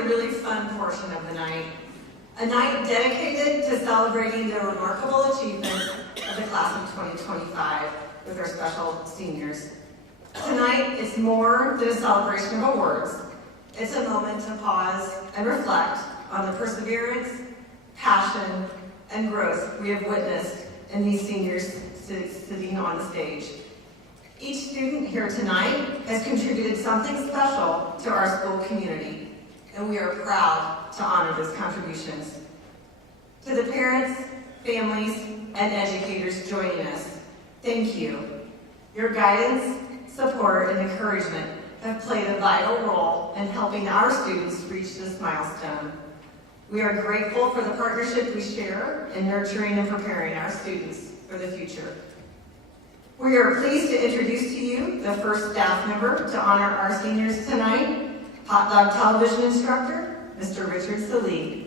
the really fun portion of the night, a night dedicated to celebrating the remarkable achievements of the class of 2025 with our special seniors. Tonight is more than a celebration of awards. It's a moment to pause and reflect on the perseverance, passion, and growth we have witnessed in these seniors sitting on the stage. Each student here tonight has contributed something special to our school community, and we are proud to honor those contributions. To the parents, families, and educators joining us, thank you. Your guidance, support, and encouragement have played a vital role in helping our students reach this milestone. We are grateful for the partnership we share in nurturing and preparing our students for the future. We are pleased to introduce to you the first staff member to honor our seniors tonight, hot dog television instructor, Mr. Richard Salee.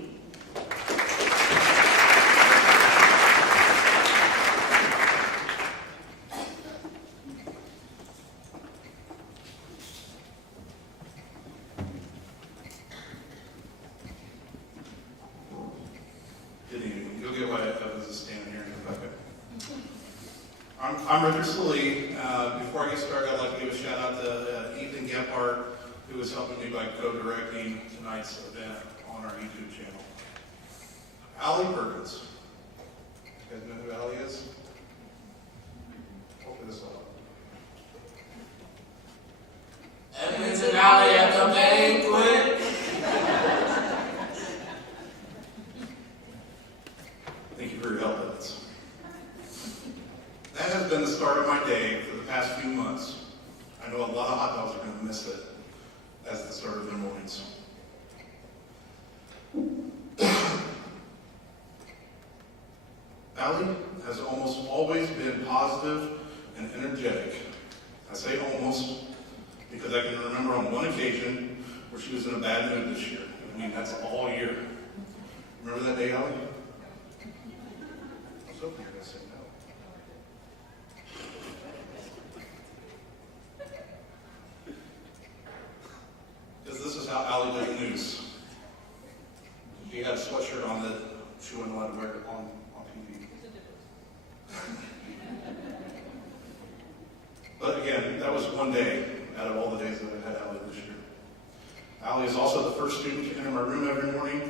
I'm Richard Salee. Before I get started, I'd like to give a shout out to Ethan Gephardt, who is helping me by co-directing tonight's event on our YouTube channel. Allie Perkins. You guys know who Allie is? Hopefully this will help. Evans and Allie at the banquet. Thank you for your help, Evans. That has been the start of my day for the past few months. I know a lot of hot dogs are going to miss it as the start of their mornings. Allie has almost always been positive and energetic. I say almost because I can remember on one occasion where she was in a bad mood this year. I mean, that's all year. Remember that day, Allie? I was hoping you were going to say no. Because this is how Allie did the news. She had a sweatshirt on that she wasn't allowed to wear on TV. But again, that was one day out of all the days that I've had Allie this year. Allie is also the first student to enter my room every morning,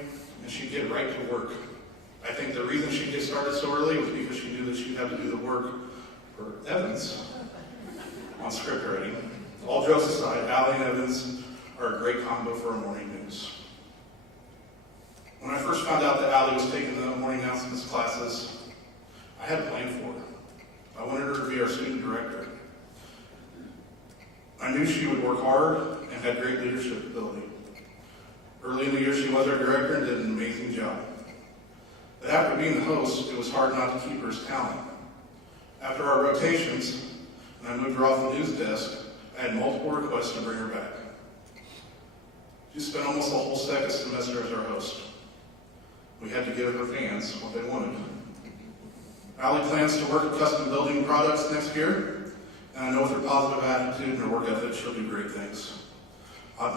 and she'd get right to work. I think the reason she'd get started so early was because she knew that she'd have to do the work for Evans on script writing. All jokes aside, Allie and Evans are a great combo for our morning news. When I first found out that Allie was taking the morning announcements classes, I had a plan for her. I wanted her to be our student director. I knew she would work hard and had great leadership ability. Early in the year, she was our director and did an amazing job. But after being the host, it was hard not to keep her as talent. After our rotations, and I moved her off the news desk, I had multiple requests to bring her back. She spent almost the whole second semester as our host. We had to give her fans what they wanted. Allie plans to work at custom building products next year, and I know with her positive attitude and her work ethic, she'll do great things. Hot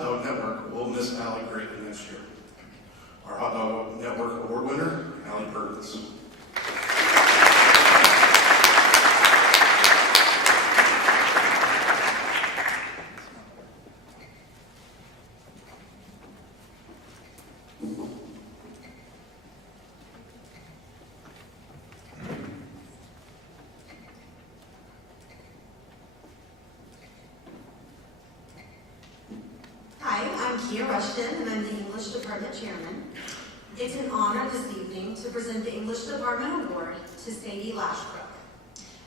Dog Network will miss Allie greatly next year. Our Hot Dog Network Award winner, Allie Perkins. And I'm the English Department Chairman. It's an honor this evening to present the English Department Award to Sadie Lashbrook.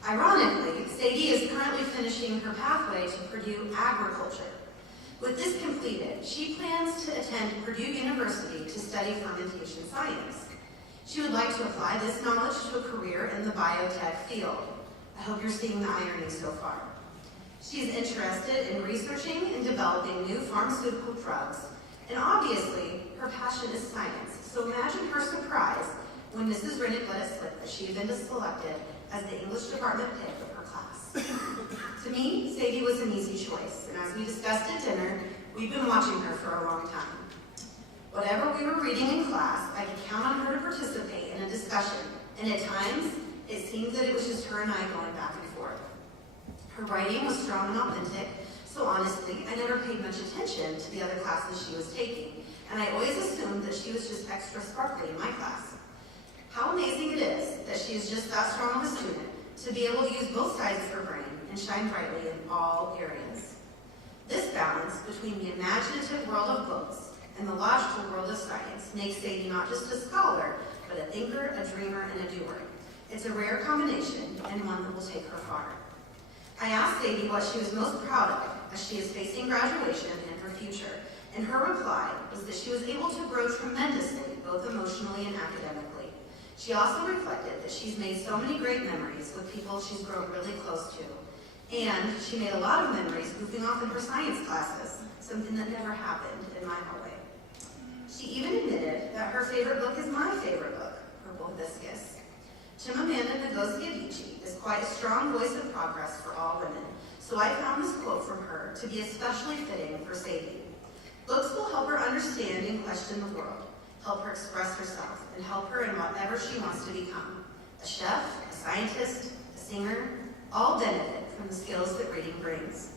Ironically, Sadie is currently finishing her pathway to Purdue Agriculture. With this completed, she plans to attend Purdue University to study fermentation science. She would like to apply this knowledge to a career in the biotech field. I hope you're seeing the irony so far. She's interested in researching and developing new pharmaceutical drugs, and obviously, her passion is science. So imagine her surprise when Mrs. Rennick let us slip that she had been selected as the English department pick of her class. To me, Sadie was an easy choice, and as we discussed at dinner, we've been watching her for a long time. reading in class, I could count on her to participate in a discussion, and at times, it seemed that it was just her and I going back and forth. Her writing was strong and authentic, so honestly, I never paid much attention to the other classes she was taking, and I always assumed that she was just extra sparkly in my class. How amazing it is that she is just that strong of a student to be able to use both sides of her brain and shine brightly in all areas. This balance between the imaginative world of books and the logical world of science makes Sadie not just a scholar, but a thinker, a dreamer, and a doer. It's a rare combination and one that will take her far. I asked Sadie what she was most proud of as she is facing graduation and her future, and her reply was that she was able to grow tremendously, both emotionally and academically. She also reflected that she's made so many great memories with people she's grown really close to, and she made a lot of memories goofing off in her science classes, something that never happened in my hallway. She even admitted that her favorite book is my favorite book, Purple Hibiscus. Chimamanda Ngozi Adichie is quite a strong voice of progress for all women, so I found this quote from her to be especially fitting for Sadie. Books will help her understand and question the world, help her express herself, and help her in whatever she wants to become. A chef, a scientist, a singer, all benefit from the skills that reading brings.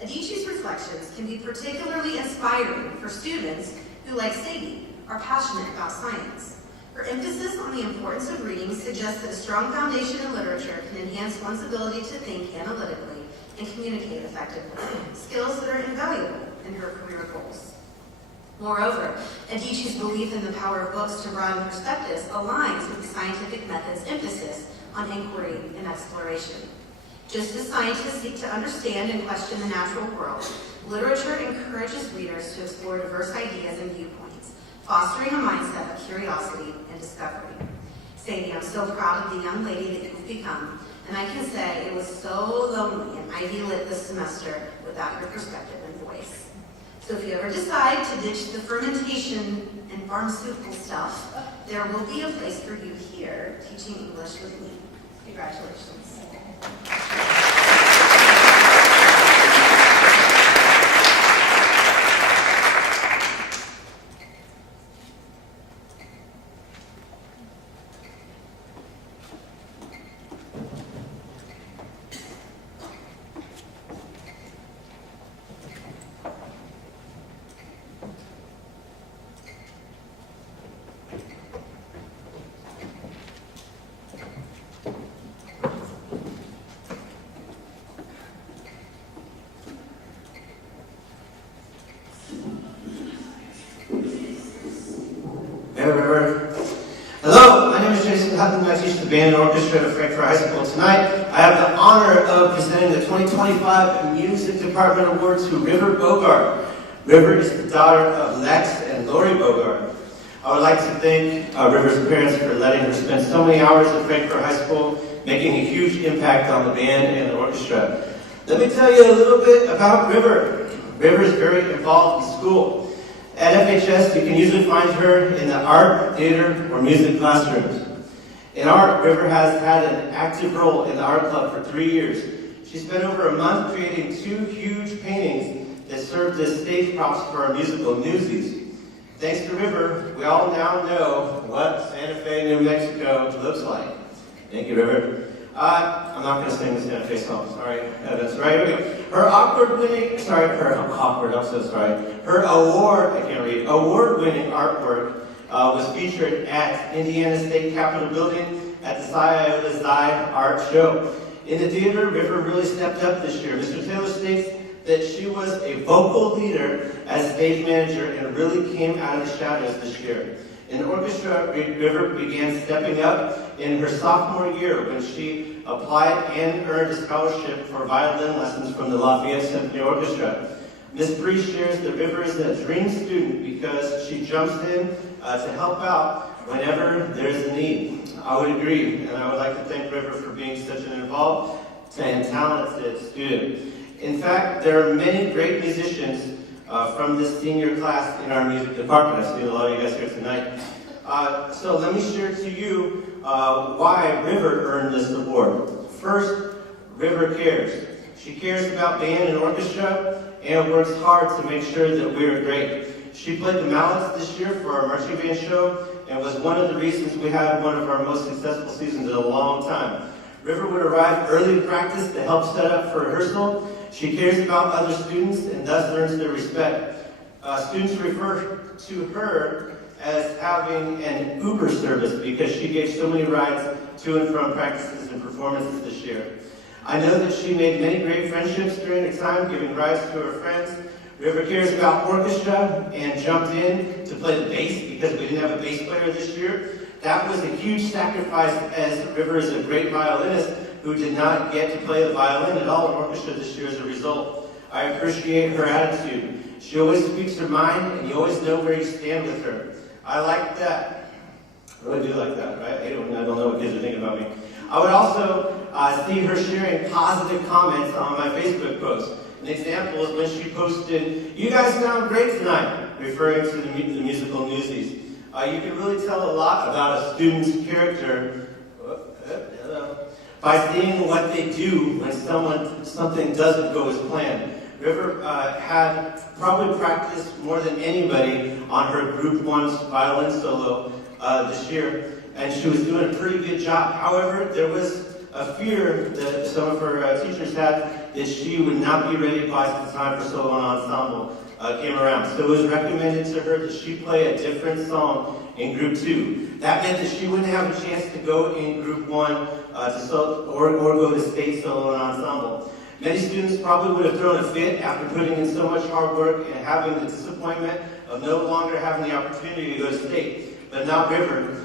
Adichie's reflections can be particularly inspiring for students who, like Sadie, are passionate about science. Her emphasis on the importance of reading suggests that a strong foundation in literature can enhance one's ability to think analytically and communicate effectively, skills that are invaluable in her career goals. Moreover, Adichie's belief in the power of books to broaden perspectives aligns with the scientific method's emphasis on inquiry and exploration. Just as scientists seek to understand and question the natural world, literature encourages readers to explore diverse ideas and viewpoints, fostering a mindset of curiosity and discovery. Sadie, I'm so proud of the young lady that you've become, and I can say it was so lonely in Ivy Lit this semester without your perspective and voice. So if you ever decide to ditch the fermentation and pharmaceutical stuff, there will be a place for you here teaching English with me. Congratulations. Hello, my name is Jason Hutton. I teach the band and orchestra at Frankfurt High School. Tonight, I have the honor of presenting the 2025 Music Department Award to River Bogart. River is the daughter of Lex and Lori Bogart. I would like to thank River's parents for letting her spend so many hours at Frankfurt High School, making a huge impact on the band and the orchestra. Let me tell you a little bit about River. River is very involved in school. At FHS, you can usually find her in the art, theater, or music classrooms. In art, River has had an active role in the art club for 3 years. She spent over a month creating 2 huge paintings that served as stage props for our musical Newsies. Thanks to River, we all now know what Santa Fe, New Mexico looks like. Thank you, River. I'm not going to sing the Santa Fe song, sorry. That's right, okay. Her award-winning artwork was featured at Indiana State Capitol Building at the Zai Art Show. In the theater, River really stepped up this year. Mr. Taylor states that she was a vocal leader as stage manager and really came out of the shadows this year. In the orchestra, River began stepping up in her sophomore year when she applied and earned a scholarship for violin lessons from the Lafayette Symphony Orchestra. Ms. Bree shares that River is a dream student because she jumps in to help out whenever there's a need. I would agree, and I would like to thank River for being such an involved and talented student. In fact, there are many great musicians from this senior class in our music department. I see a lot of you guys here tonight. So let me share to you why River earned this award. First, River cares. She cares about band and orchestra and works hard to make sure that we're great. she played the mallets this year for our marching band show and was one of the reasons we had one of our most successful seasons in a long time. River would arrive early to practice to help set up for rehearsal. She cares about other students and thus earns their respect. Students refer to her as having an Uber service because she gave so many rides to and from practices and performances this year. I know that she made many great friendships during her time giving rides to her friends. River cares about orchestra and jumped in to play the bass because we didn't have a bass player this year. That was a huge sacrifice as River is a great violinist who did not get to play the violin at all in orchestra this year as a result. I appreciate her attitude. She always speaks her mind and you always know where you stand with her. I like that. I really do like that, right? I don't know what kids are thinking about me. I would also see her sharing positive comments on my Facebook post. An example is when she posted, "You guys sound great tonight," referring to the musical Newsies. You can really tell a lot about a student's character by seeing what they do when something doesn't go as planned. River had probably practiced more than anybody on her Group 1's violin solo this year, and she was doing a pretty good job. However, there was a fear that some of her teachers had that she would not be ready by the time for solo and ensemble came around. So it was recommended to her that she play a different song in Group 2. That meant that she wouldn't have a chance to go in Group 1 or go to state solo and ensemble. Many students probably would have thrown a fit after putting in so much hard work and having the disappointment of no longer having the opportunity to go to state. But not River.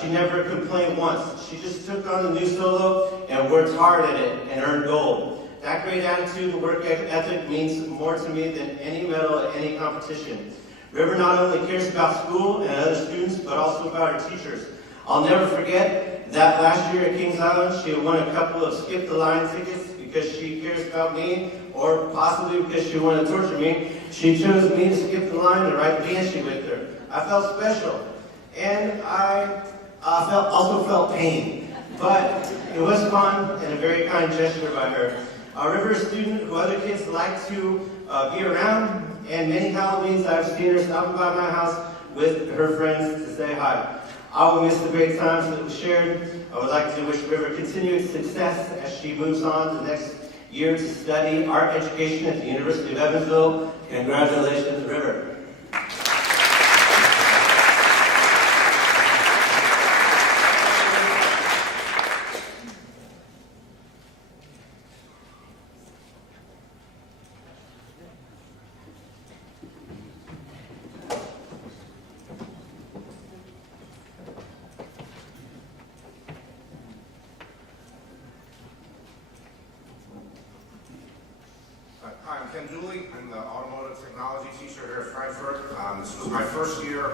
She never complained once. She just took on the new solo and worked hard at it and earned gold. That great attitude and work ethic means more to me than any medal at any competition. River not only cares about school and other students, but also about her teachers. I'll never forget that last year at Kings Island, she won a couple of skip the line tickets because she cares about me, or possibly because she wanted to torture me. She chose me to skip the line to ride the banshee with her. I felt special, and I also felt pain, but it was fun and a very kind gesture by her. River is a student who other kids like to be around, and many Halloweens I've seen her stopping by my house with her friends to say hi. I will miss the great times that we shared. I would like to wish River continued success as she moves on to next year to study art education at the University of Evansville. Congratulations, River. Hi, I'm Ken Dooley. I'm the automotive technology teacher here at Frankfurt. This was my first year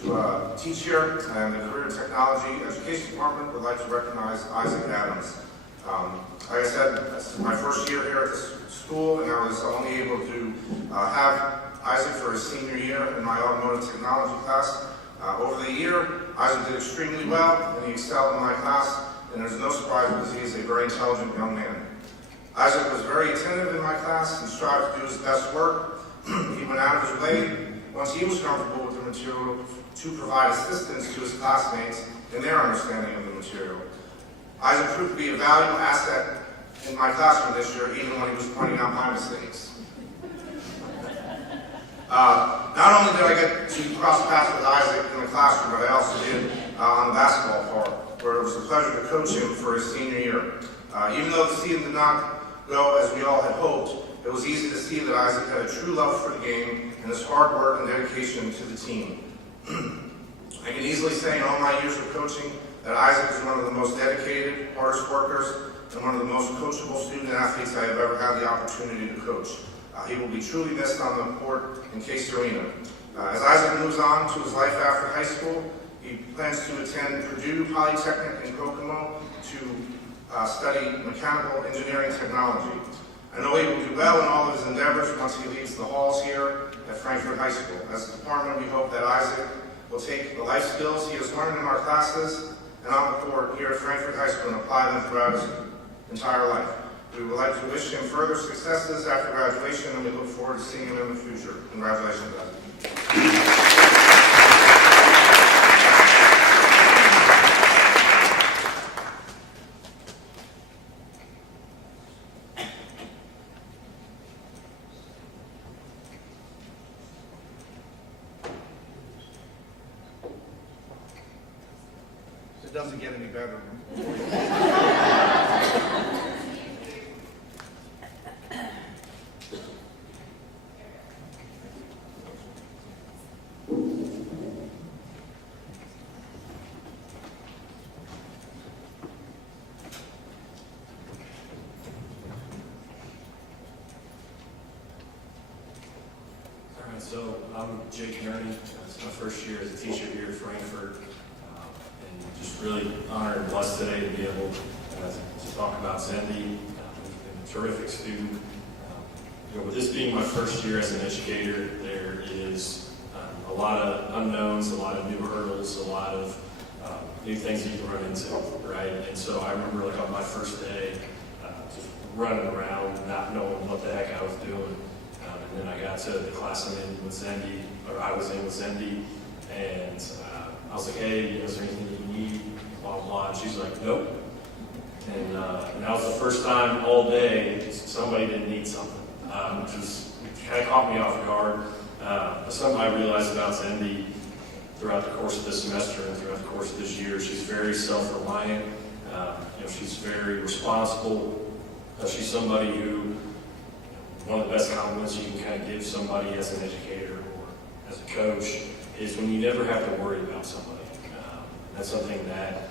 to teach here, and the Career Technology Education Department would like to recognize Isai Adams. Like I said, this is my first year here at this school, and I was only able to have Isai for his senior year in my automotive technology class. Over the year, Isai did extremely well, and he excelled in my class, and there's no surprise because he is a very intelligent young man. Isai was very attentive in my class and strived to do his best work. He went out of his way, once he was comfortable with the material, to provide assistance to his classmates in their understanding of the material. Isai proved to be a valuable asset in my classroom this year, even when he was pointing out my mistakes. Not only did I get to cross paths with Isai in the classroom, but I also did on the basketball court, where it was a pleasure to coach him for his senior year. Even though the season did not go as we all had hoped, it was easy to see that Isai had a true love for the game and his hard work and dedication to the team. I can easily say in all my years of coaching that Isai is one of the most dedicated, hardest workers, and one of the most coachable student athletes I have ever had the opportunity to coach. He will be truly missed on the court in Case Arena. As Isai moves on to his life after high school, he plans to attend Purdue Polytechnic in Kokomo to study mechanical engineering technology. I know he will do well in all of his endeavors once he leaves the halls here at Frankfurt High School. As a department, we hope that Isai will take the life skills he has learned in our classes and on the court here at Frankfurt High School and apply them throughout his entire life. We would like to wish him further successes after graduation, and we look forward to seeing him in the future. Congratulations, Isai. It doesn't get any better. So I'm Gernie. It's my first year as a teacher here at Frankfurt, and just really honored and blessed today to be able to talk about Zendi. He's been a terrific student. With this being my first year as an educator, there is a lot of unknowns, a lot of new hurdles, a lot of new things that you can run into, right? And so I remember like on my first day, just running around, not knowing what the heck I was doing. And then I got to the class I'm in with Zendi, or I was in with Zendi, and I was like, hey, is there anything you need? Blah, blah. And she's like, nope. And that was the first time all day somebody didn't need something, which was kind of caught me off guard. But something I realized about Zendi throughout the course of this semester and throughout the course of this year, she's very self-reliant. She's very responsible. She's somebody who, one of the best compliments you can kind of give somebody as an educator or as a coach is when you never have to worry about somebody. That's something that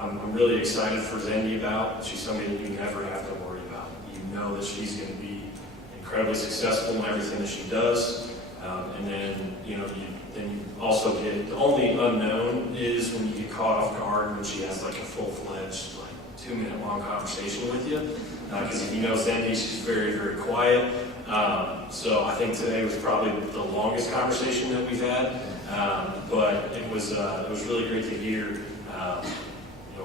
I'm really excited for Zendi about. She's somebody that you never have to worry about. You know that she's going to be incredibly successful in everything that she does. And then, you also get, the only unknown is when you get caught off guard when she has like a full-fledged, like 2-minute long conversation with you. Because if you know Zendi, she's very, very quiet. So I think today was probably the longest conversation that we've had. But it was really great to hear a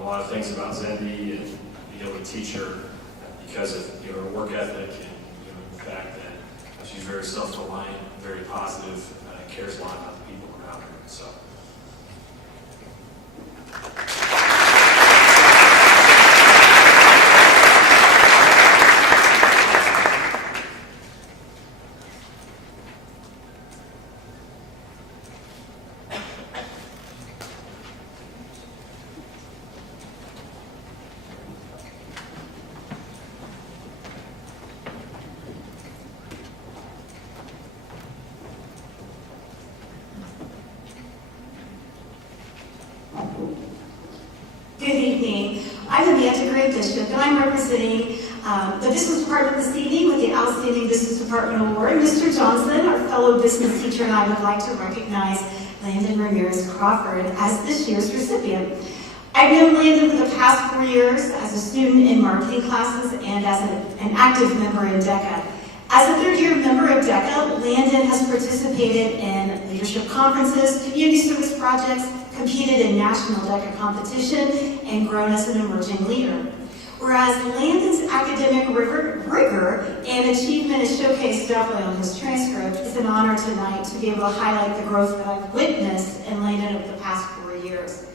lot of things about Zendi and be able to teach her because of her work ethic and the fact that she's very self-reliant, very positive, cares a lot about the people around her. So. Good evening. I'm Amanda Gray Bishop, and I'm representing the business department this evening with the Outstanding Business Department Award. Mr. Johnson, our fellow business teacher, and I would like to recognize Landon Ramirez Crawford as this year's recipient. I've known Landon for the past 4 years as a student in marketing classes and as an active member in DECA. As a third-year member of DECA, Landon has participated in leadership conferences, community service projects, competed in national DECA competition, and grown as an emerging leader. Whereas Landon's academic rigor and achievement is showcased definitely on his transcript, it's an honor tonight to be able to highlight the growth that I've witnessed in Landon over the past 4 years.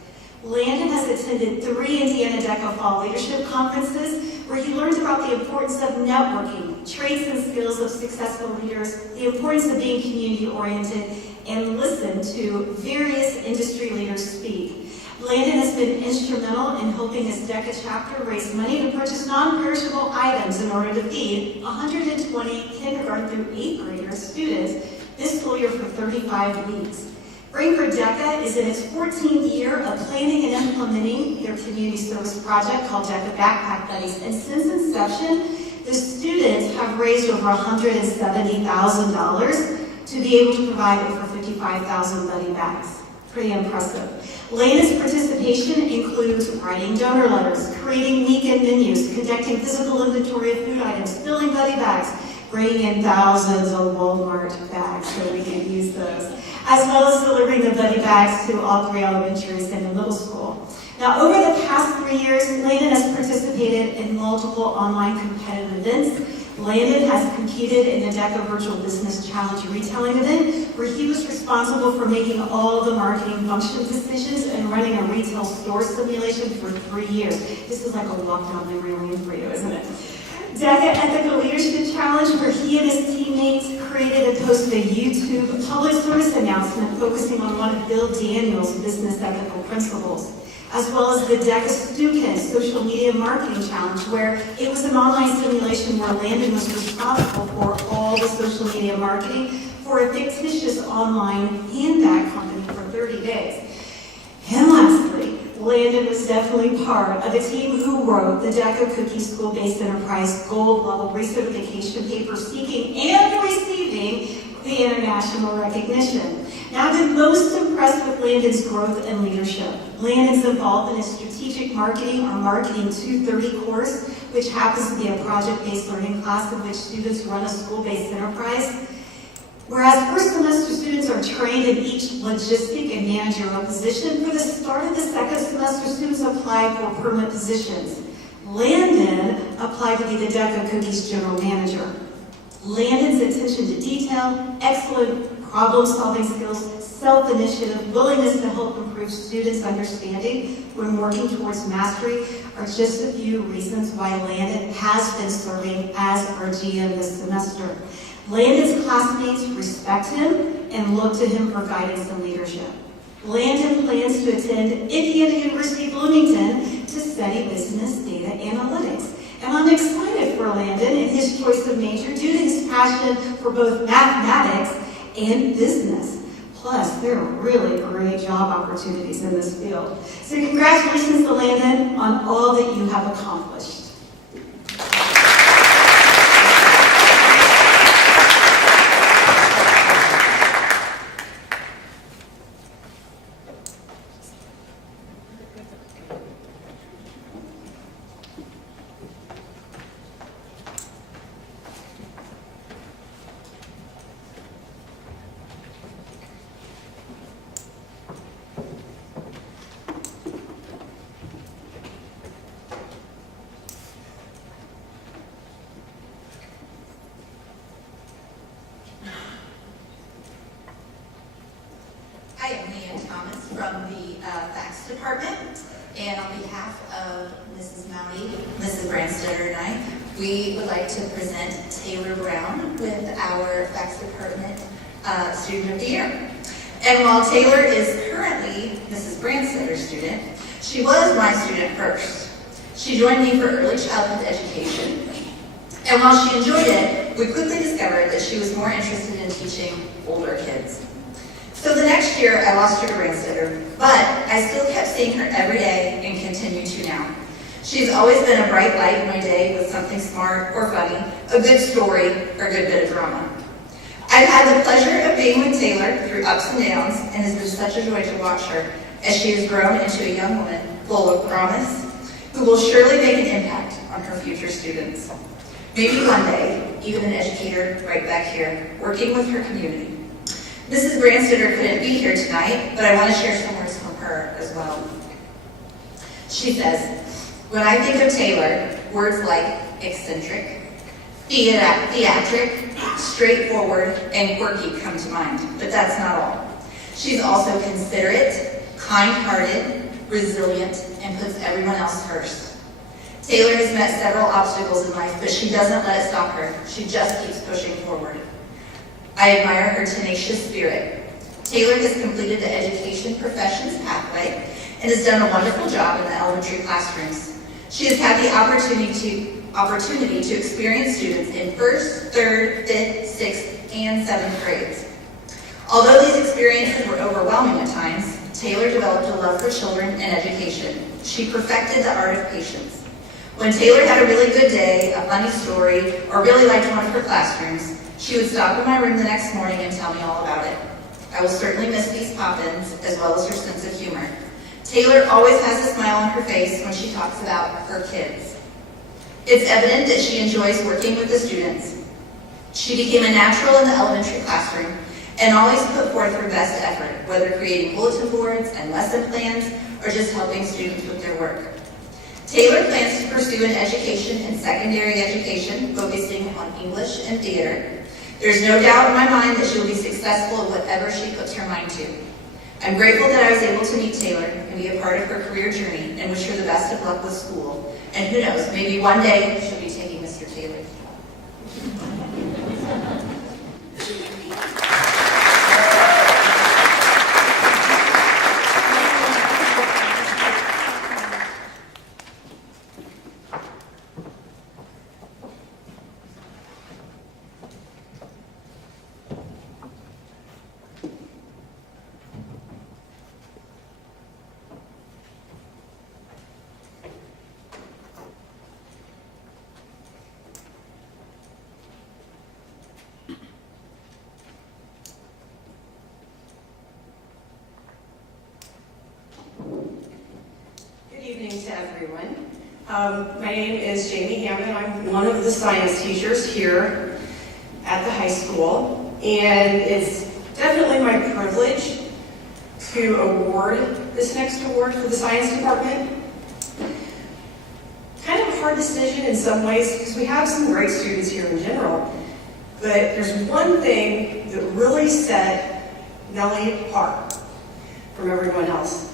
Landon has attended 3 Indiana DECA Fall Leadership Conferences, where he learned about the importance of networking, traits and skills of successful leaders, the importance of being community-oriented, and listen to various industry leaders speak. Landon has been instrumental in helping his DECA chapter raise money to purchase non-perishable items in order to feed 120 kindergarten through 8th grader students this school year for 35 weeks. Frankfurt DECA is in its 14th year of planning and implementing their community service project called DECA Backpack Buddies. And since inception, the students have raised over $170,000 to be able to provide over 55,000 buddy bags. Pretty impressive. Landon's participation includes writing donor letters, creating weekend menus, conducting physical inventory of food items, filling buddy bags, bringing in thousands of Walmart bags so we can use those, as well as delivering the buddy bags to all 3 elementaries and the middle school. Now, over the past 3 years, Landon has participated in multiple online competitive events. Landon has competed in the DECA Virtual Business Challenge Retelling event, where he was responsible for making all the marketing function decisions and running a retail store simulation for 3 years. This is like a walk down memory lane for you, isn't it? DECA Ethical Leadership Challenge, where he and his teammates created and posted a YouTube public service announcement focusing on one of Bill Daniels' business ethical principles, as well as the DECA Stukin Social Media Marketing Challenge, where it was an online simulation where Landon was responsible for all the social media marketing for a fictitious online handbag company for 30 days. And lastly, Landon was definitely part of the team who wrote the DECA Cookie School-Based Enterprise Gold Level Recertification paper seeking and receiving the international recognition. Now, I've been most impressed with Landon's growth and leadership. Landon's involved in a strategic marketing or Marketing 230 course, which happens to be a project-based learning class in which students run a school-based enterprise. Whereas first semester students are trained in each logistic and managerial position, for the start of the second semester, students apply for permanent positions. Landon applied to be the DECA Cookies General Manager. Landon's attention to detail, excellent problem-solving skills, self-initiative, willingness to help improve students' understanding when working towards mastery are just a few reasons why Landon has been serving as our GM this semester. Landon's classmates respect him and look to him for guidance and leadership. Landon plans to attend Indiana University Bloomington to study business data analytics. And I'm excited for Landon and his choice of major due to his passion for both mathematics and business. Plus, there are really great job opportunities in this field. So congratulations to Landon on all that you have accomplished. Hi, I'm Leanne Thomas from the Facts Department, and on behalf of Mrs. Maui, Mrs. Branstetter, and I, we would like to present Taylor Brown with our Facts Department Student of the Year. And while Taylor is currently Mrs. Branstetter's student, she was my student first. She joined me for early childhood education, and while she enjoyed it, we quickly discovered that she was more interested in teaching older kids. So the next year, I lost her to Branstetter, but I still kept seeing her every day and continue to now. She's always been a bright light in my day with something smart or funny, a good story, or a good bit of drama. I've had the pleasure of being with Taylor through ups and downs, and it's been such a joy to watch her as she has grown into a young woman full of promise, who will surely make an impact on her future students. Maybe one day, even an educator right back here, working with her community. Mrs. Branstetter couldn't be here tonight, but I want to share some words from her as well. She says, when I think of Taylor, words like eccentric, theatric, straightforward, and quirky come to mind, but that's not all. She's also considerate, kind-hearted, resilient, and puts everyone else first. Taylor has met several obstacles in life, but she doesn't let it stop her. She just keeps pushing forward. I admire her tenacious spirit. Taylor has completed the education professions pathway and has done a wonderful job in the elementary classrooms. She has had the opportunity to experience students in 1st, 3rd, 5th, 6th, and 7th grades. Although these experiences were overwhelming at times, Taylor developed a love for children and education. She perfected the art of patience. When Taylor had a really good day, a funny story, or really liked one of her classrooms, she would stop in my room the next morning and tell me all about it. I will certainly miss these pop-ins, as well as her sense of humor. Taylor always has a smile on her face when she talks about her kids. It's evident that she enjoys working with the students. She became a natural in the elementary classroom, and always put forth her best effort, whether creating bulletin boards and lesson plans or just helping students with their work. Taylor plans to pursue an education in secondary education, focusing on English and theater. There's no doubt in my mind that she'll be successful at whatever she puts her mind to. I'm grateful that I was able to meet Taylor and be a part of her career journey and wish her the best of luck with school. And who knows, maybe one day she'll be taking Mr. Taylor's job. Good evening to everyone. My name is Nelly Yam, and I'm one of the science teachers here at the high school, and it's definitely my privilege to award this next award for the science department. Kind of a hard decision in some ways because we have some great students here in general, but there's one thing that really set Nelly apart from everyone else.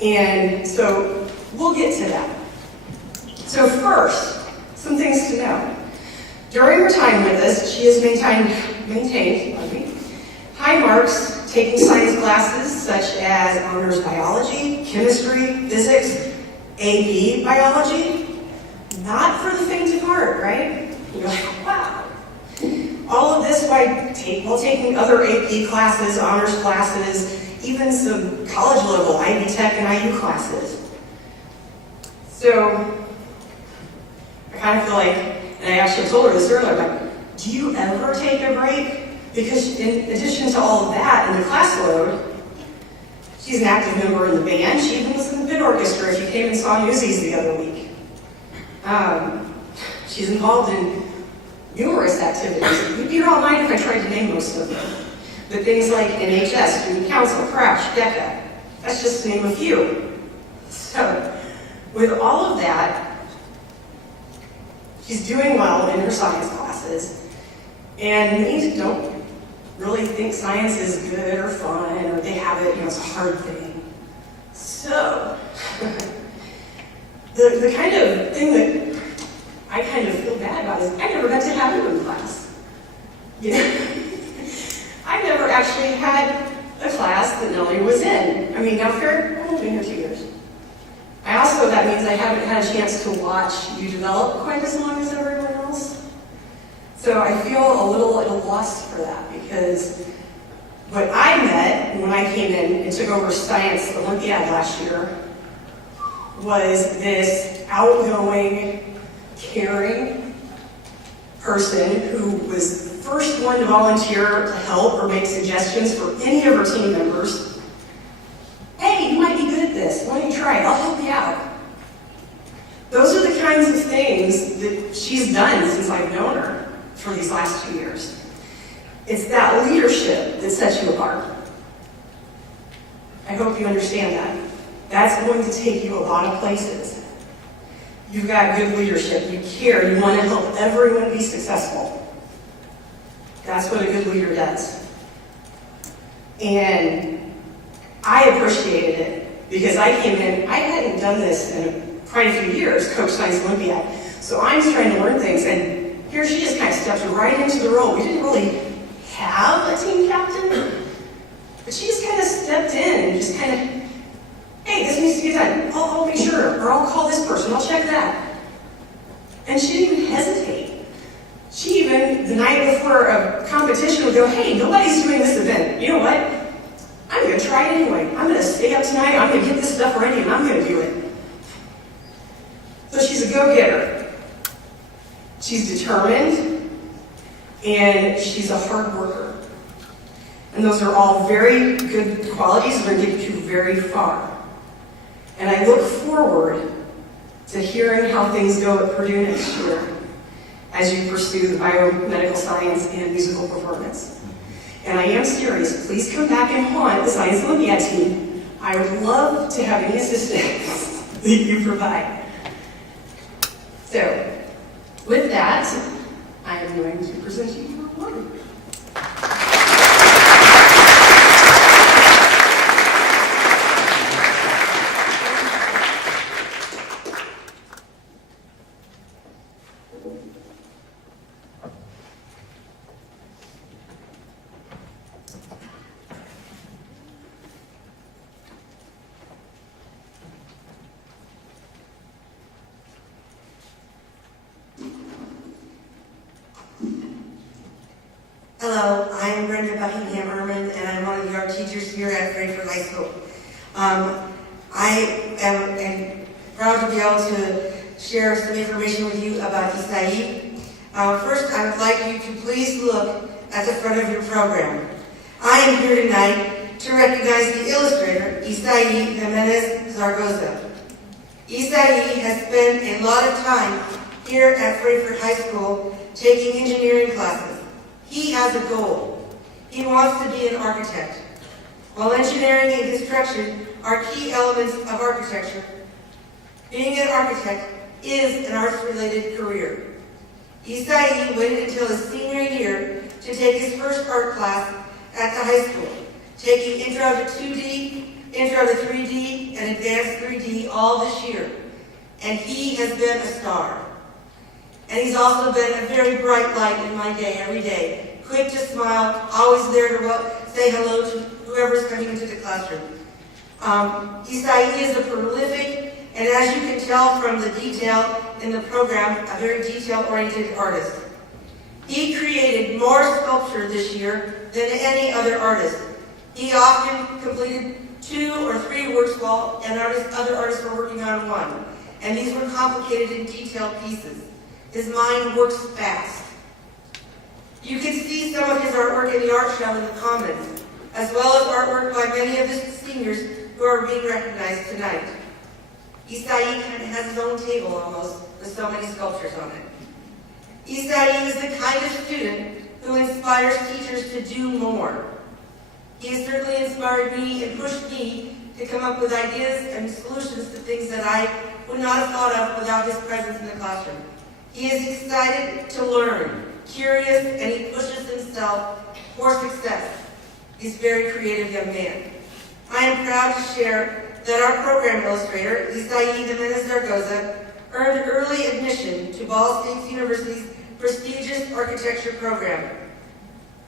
And so we'll get to that. So first, some things to know. During her time with us, she has maintained high marks taking science classes such as honors biology, chemistry, physics, AP biology. Not for the faint of heart, right? You're like, wow. All of this while taking other AP classes, honors classes, even some college level Ivy Tech and IU classes. So I kind of feel like, and I actually told her this earlier, like, do you ever take a break? Because in addition to all of that and the class load, she's an active member in the band. She even was in the band orchestra if you came and saw Newsies the other week. She's involved in numerous activities. We'd be here all night if I tried to name most of them. But things like NHS, Student Council, Crash, DECA, that's just to name a few. So, with all of that, she's doing well in her science classes, and many don't really think science is good or fun, or they have it, it's a hard thing. So, the kind of thing that I kind of feel bad about is I never got to have you in class. I never actually had a class that Nelly was in. I mean, now fair, I've only been here 2 years. That means I haven't had a chance to watch you develop quite as long as everyone else. So I feel a little at a loss for that, because what I met when I came in and took over Science Olympiad last year was this outgoing, caring person who was the first one to volunteer to help or make suggestions for any of her team members. Hey, you might be good at this. Why don't you try it? I'll help you out. Those are the kinds of things that she's done since I've known her for these last 2 years. It's that leadership that sets you apart. I hope you understand that. That's going to take you a lot of places. You've got good leadership. You care. You want to help everyone be successful. That's what a good leader does. And I appreciated it because I came in, I hadn't done this in quite a few years, Coach Science Olympiad. So I'm trying to learn things, and here she just kind of stepped right into the role. We didn't really have a team captain, but she just kind of stepped in and just kind of, hey, this needs to be done. I'll make sure, or I'll call this person, I'll check that. And she didn't even hesitate. She even, the night before a competition, would go, hey, nobody's doing this event. You know what? I'm going to try it anyway. I'm going to stay up tonight, I'm going to get this stuff ready, and I'm going to do it. So she's a go-getter. She's determined, and she's a hard worker. And those are all very good qualities that are going to get you very far. And I look forward to hearing how things go at Purdue next year as you pursue the biomedical science and musical performance. and I am serious, please come back and haunt the Science Olympiad team. I would love to have any assistance that you provide. So, with that, I am going to present you your award. Hello, I am Brenda Buckingham-Erman, and I'm one of the art teachers here at Frankfurt High School. I am proud to be able to share some information with you about Isai. First, I would like you to please look at the front of your program. I am here tonight to recognize the illustrator, Isai Jimenez. Isai has spent a lot of time here at Frankfurt High School taking engineering classes. He has a goal. He wants to be an architect. While engineering and construction are key elements of architecture, being an architect is an arts-related career. Isai waited until his senior year to take his first art class at the high school, taking Intro to 2D, Intro to 3D, and Advanced 3D all this year. And he has been a star. And he's also been a very bright light in my day every day. Quick to smile, always there to say hello to whoever's coming into the classroom. Isai is a prolific, and as you can tell from the detail in the program, a very detail-oriented artist. He created more sculpture this year than any other artist. He often completed 2 or 3 works while other artists were working on one. And these were complicated and detailed pieces. His mind works fast. You can see some of his artwork in the art show in the Commons, as well as artwork by many of his seniors who are being recognized tonight. Isai kind of has his own table almost, with so many sculptures on it. Isai is the kind of student who inspires teachers to do more. He has certainly inspired me and pushed me to come up with ideas and solutions to things that I would not have thought of without his presence in the classroom. He is excited to learn, curious, and he pushes himself for success. He's a very creative young man. I am proud to share that our program illustrator, Isai Jimenez, earned early admission to Ball State University's prestigious architecture program.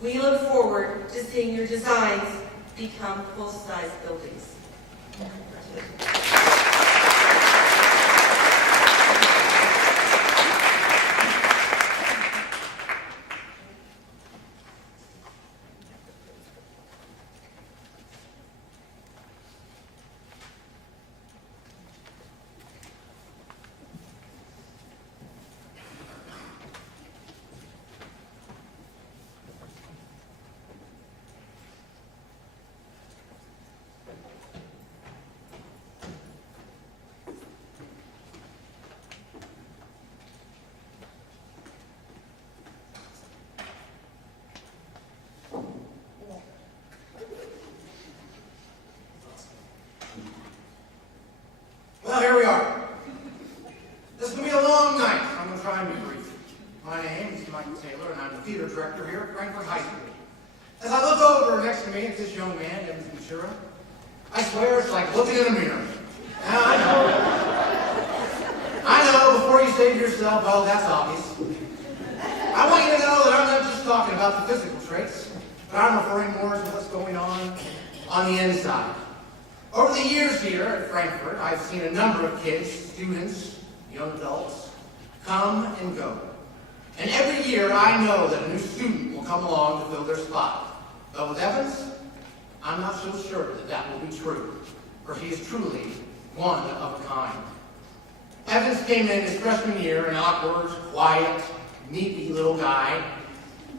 We look forward to seeing your designs become full-size buildings. Well, here we are. This is going to be a long night. I'm going to try and be brief. My name is Michael Taylor, and I'm the theater director here at Frankfurt High School. As I look over next to me at this young man, Evan Ventura, I swear it's like looking in a mirror. Now, I know, before you say to yourself, well, that's obvious. I want you to know that I'm not just talking about the physical traits, but I'm referring more to what's going on the inside. Over the years here at Frankfurt, I've seen a number of kids, students, young adults, come and go. And every year I know that a new student will come along to fill their spot. But with Evans, I'm not so sure that that will be true, for he is truly one of a kind. Evans came in his freshman year an awkward, quiet, meaty little guy,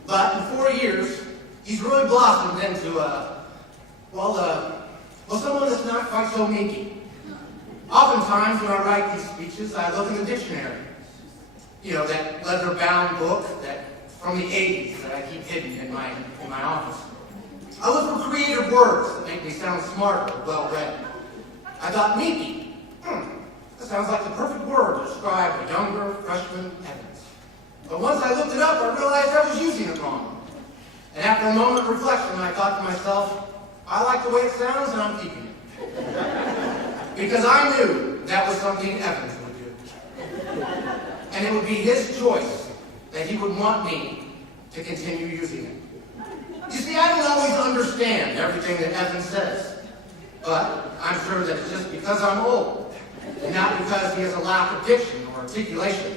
but in 4 years, he's really blossomed into someone that's not quite so meaty. Oftentimes when I write these speeches, I look in the dictionary. You know, that leather-bound book from the 80s that I keep hidden in my office. I look for creative words that make me sound smarter or well-read. I thought meaty. That sounds like the perfect word to describe a younger freshman Evans. But once I looked it up, I realized I was using it wrong. And after a moment of reflection, I thought to myself, I like the way it sounds and I'm keeping it. Because I knew that was something Evans would do. And it would be his choice that he would want me to continue using it. You see, I don't always understand everything that Evans says, but I'm sure that it's just because I'm old, and not because he has a lack of diction or articulation.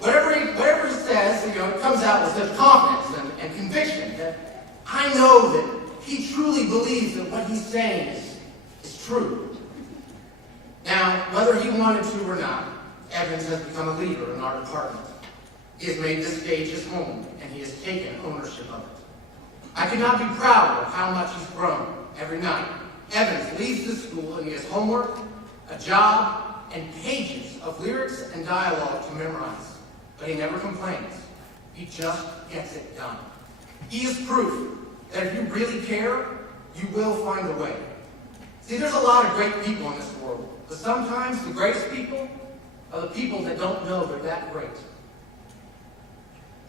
Whatever he says, it comes out with such confidence and conviction that I know that he truly believes that what he's saying is true. Now, whether he wanted to or not, Evans has become a leader in our department. He has made this stage his home, and he has taken ownership of it. I could not be prouder of how much he's grown every night. Evans leaves the school and he has homework, a job, and pages of lyrics and dialogue to memorize. But he never complains. He just gets it done. He is proof that if you really care, you will find a way. See, there's a lot of great people in this world, but sometimes the greatest people are the people that don't know they're that great.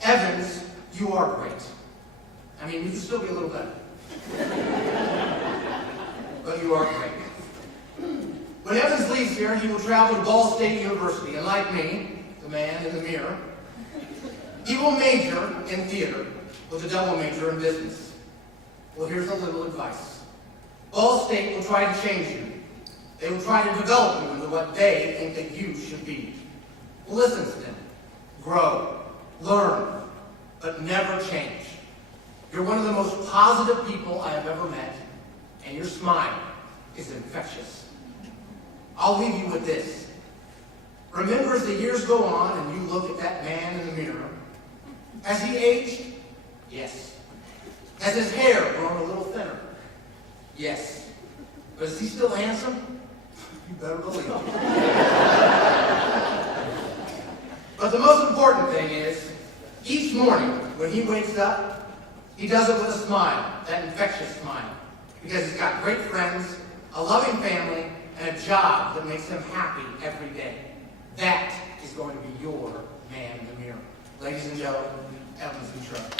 Evans, you are great. I mean, you can still be a little better. But you are great. When Evans leaves here, he will travel to Ball State University, and like me, the man in the mirror, he will major in theater with a double major in business. Well, here's a little advice. Ball State will try to change you. They will try to develop you into what they think that you should be. Listen to them. Grow. Learn. But never change. You're one of the most positive people I have ever met, and your smile is infectious. I'll leave you with this. Remember, as the years go on and you look at that man in the mirror, has he aged? Yes. Has his hair grown a little thinner? Yes. But is he still handsome? You better believe it. But the most important thing is, each morning when he wakes up, he does it with a smile, that infectious smile, because he's got great friends, a loving family, and a job that makes him happy every day. That is going to be your man in the mirror. Ladies and gentlemen, Evans and Trump.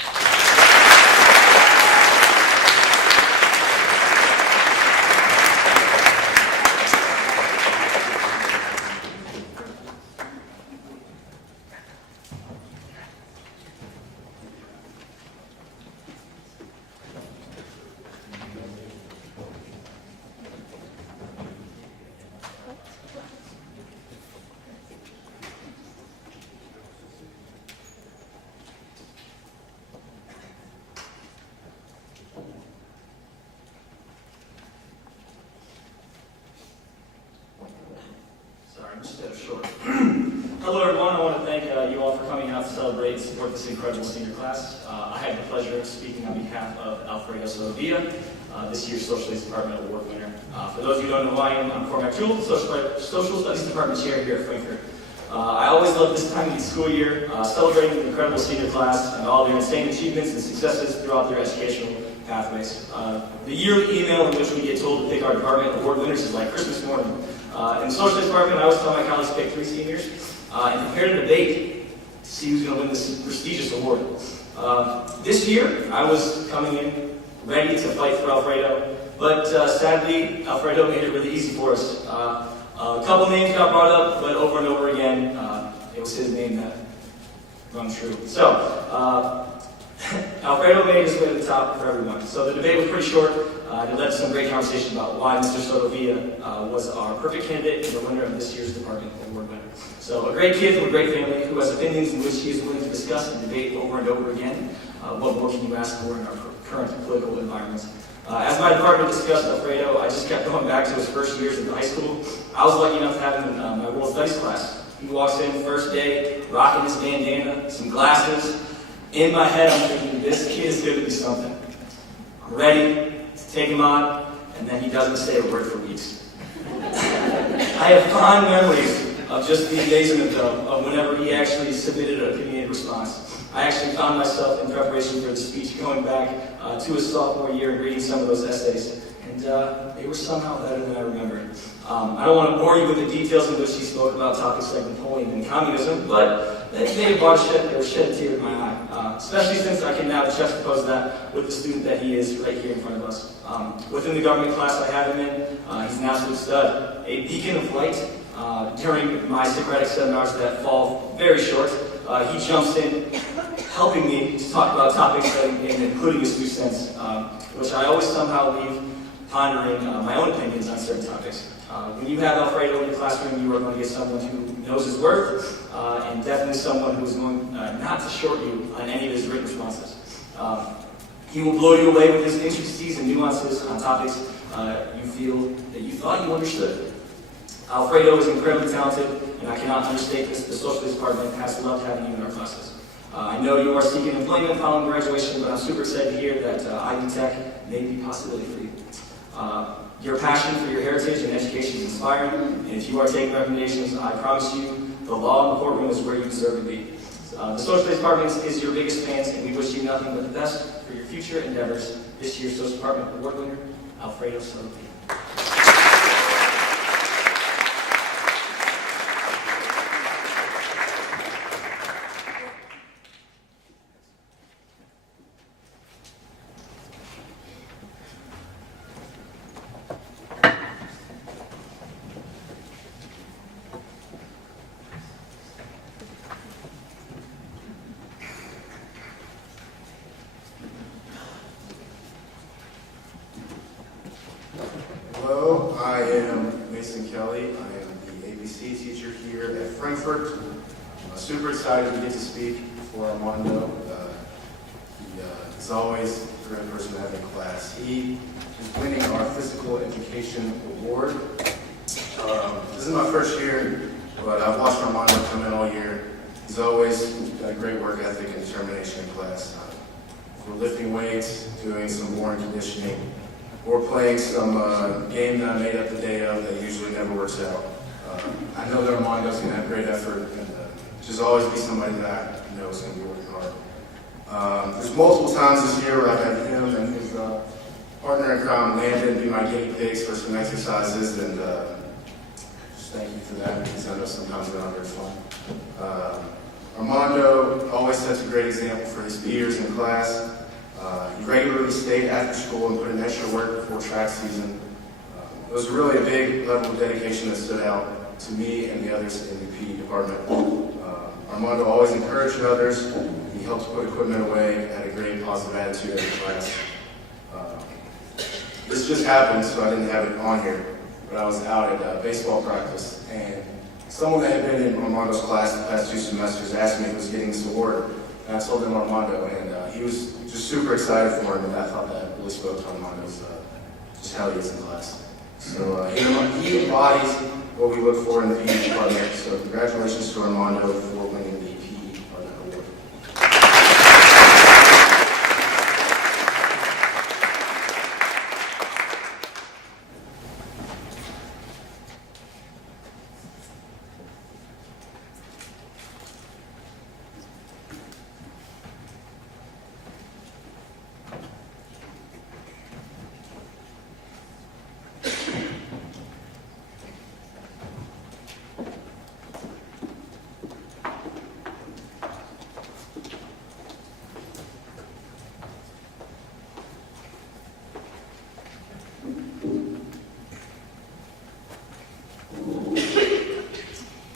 Hello everyone, I want to thank you all for coming out to celebrate and support this incredible senior class. I had the pleasure of speaking on behalf of Alfredo Stovilla, this year's Social Studies Department Award winner. For those of you who don't know who I am, I'm Cormac Jewell, Social Studies Department Chair here at Frankfurt. I always love this time of the school year, celebrating the incredible senior class and all their outstanding achievements and successes throughout their educational pathways. The yearly email in which we get told to pick our department award winners is like Christmas morning. In the Social Studies Department, I always tell my colleagues to pick 3 seniors and prepare to debate to see who's going to win this prestigious award. This year, I was coming in ready to fight for Alfredo, but sadly, Alfredo made it really easy for us. A couple names got brought up, but over and over again, it was his name that rung true. So, Alfredo made his way to the top for everyone. So the debate was pretty short. It led to some great conversation about why Mr. Stovilla was our perfect candidate and the winner of this year's department award winner. So a great kid from a great family who has opinions in which he is willing to discuss and debate over and over again. What more can you ask for in our current political environment? As my department discussed Alfredo, I just kept going back to his first years in high school. I was lucky enough to have him in my World Studies class. He walks in first day, rocking his bandana, some glasses. In my head, I'm thinking, this kid is going to be something. I'm ready to take him on, and then he doesn't say a word for weeks. I have fond memories of just the amazement of whenever he actually submitted an opinionated response. I actually found myself in preparation for the speech going back to his sophomore year and reading some of those essays, and they were somehow better than I remembered. I don't want to bore you with the details in which he spoke about topics like Napoleon and communism, but they shed a tear in my eye, especially since I can now juxtapose that with the student that he is right here in front of us. Within the government class I have him in, he's an absolute stud, a beacon of light. During my Socratic seminars that fall very short, he jumps in, helping me to talk about topics and including his 2 cents, which I always somehow leave pondering my own opinions on certain topics. When you have Alfredo in your classroom, you are going to get someone who knows his worth, and definitely someone who is going not to short you on any of his written responses. He will blow you away with his intricacies and nuances on topics you feel that you thought you understood. Alfredo is incredibly talented, and I cannot understate this. The social studies department has loved having you in our classes. I know you are seeking employment following graduation, but I'm super excited to hear that IB Tech may be a possibility for you. Your passion for your heritage and education is inspiring, and if you are taking recommendations, I promise you the law in the courtroom is where you deserve to be. The social studies department is your biggest fans, and we wish you nothing but the best for your future endeavors. This year's social department award winner, Alfredo Stovilla. Hello, I am Mason Kelly. I am the ABC teacher here at Frankfurt. I'm super excited to get to speak for Armando. He's always a great person to have in class. He is winning our Physical Education Award. This is my first year, but I've watched Armando come in all year. He's always got a great work ethic and determination in class. We're lifting weights, doing some boring conditioning, or playing some game that I made up the day of that usually never works out. I know that Armando's going to have great effort and just always be somebody that I know is going to be working hard. There's multiple times this year where I've had him and his partner in crime, Landon, be my guinea pigs for some exercises, and just thank you for that, because I know sometimes they're not very fun. Armando always sets a great example for his peers in class. He regularly stayed after school and put in extra work before track season. It was really a big level of dedication that stood out to me and the others in the PE department. Armando always encouraged others. He helped put equipment away, had a great positive attitude in class. This just happened, so I didn't have it on here, but I was out at baseball practice, and someone that had been in Armando's class the past 2 semesters asked me who was getting this award, and I told him Armando, and he was just super excited for him, and I thought that really spoke to Armando's, just how he is in class. So he embodies what we look for in the PE department, so congratulations to Armando for winning the PE department award.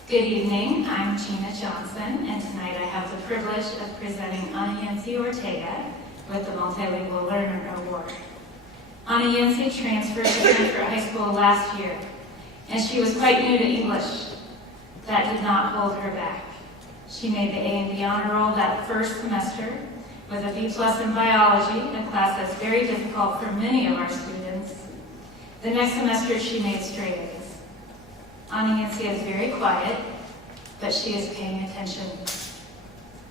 Good evening, I'm Gina Johnson, and tonight I have the privilege of presenting Ana Yancy Ortega with the Multilingual Learner Award. Ana Yancy transferred to Frankfurt High School last year, and she was quite new to English. That did not hold her back. She made the A and B honor roll that first semester with a B+ in biology, a class that's very difficult for many of our students. The next semester she made straight A's. Ana Yancy is very quiet, but she is paying attention.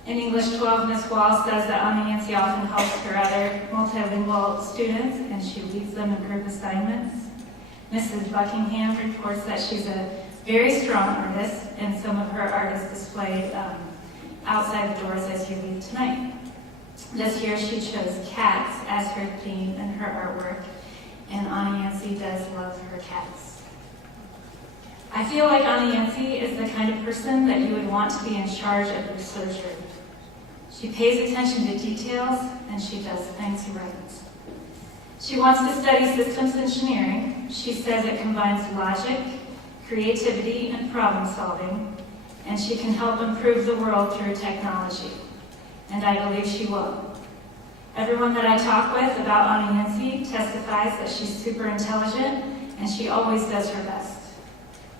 In English 12, Ms. Wall says that Ana Yancy often helps her other multilingual students, and she leads them in group assignments. Mrs. Buckingham reports that she's a very strong artist, and some of her art is displayed outside the doors as you leave tonight. This year she chose cats as her theme in her artwork, and Anna Yancey does love her cats. I feel like Anna Yancey is the kind of person that you would want to be in charge of your surgery. She pays attention to details, and she does things right. She wants to study systems engineering. She says it combines logic, creativity, and problem solving, and she can help improve the world through technology. And I believe she will. Everyone that I talk with about Anna Yancey testifies that she's super intelligent, and she always does her best.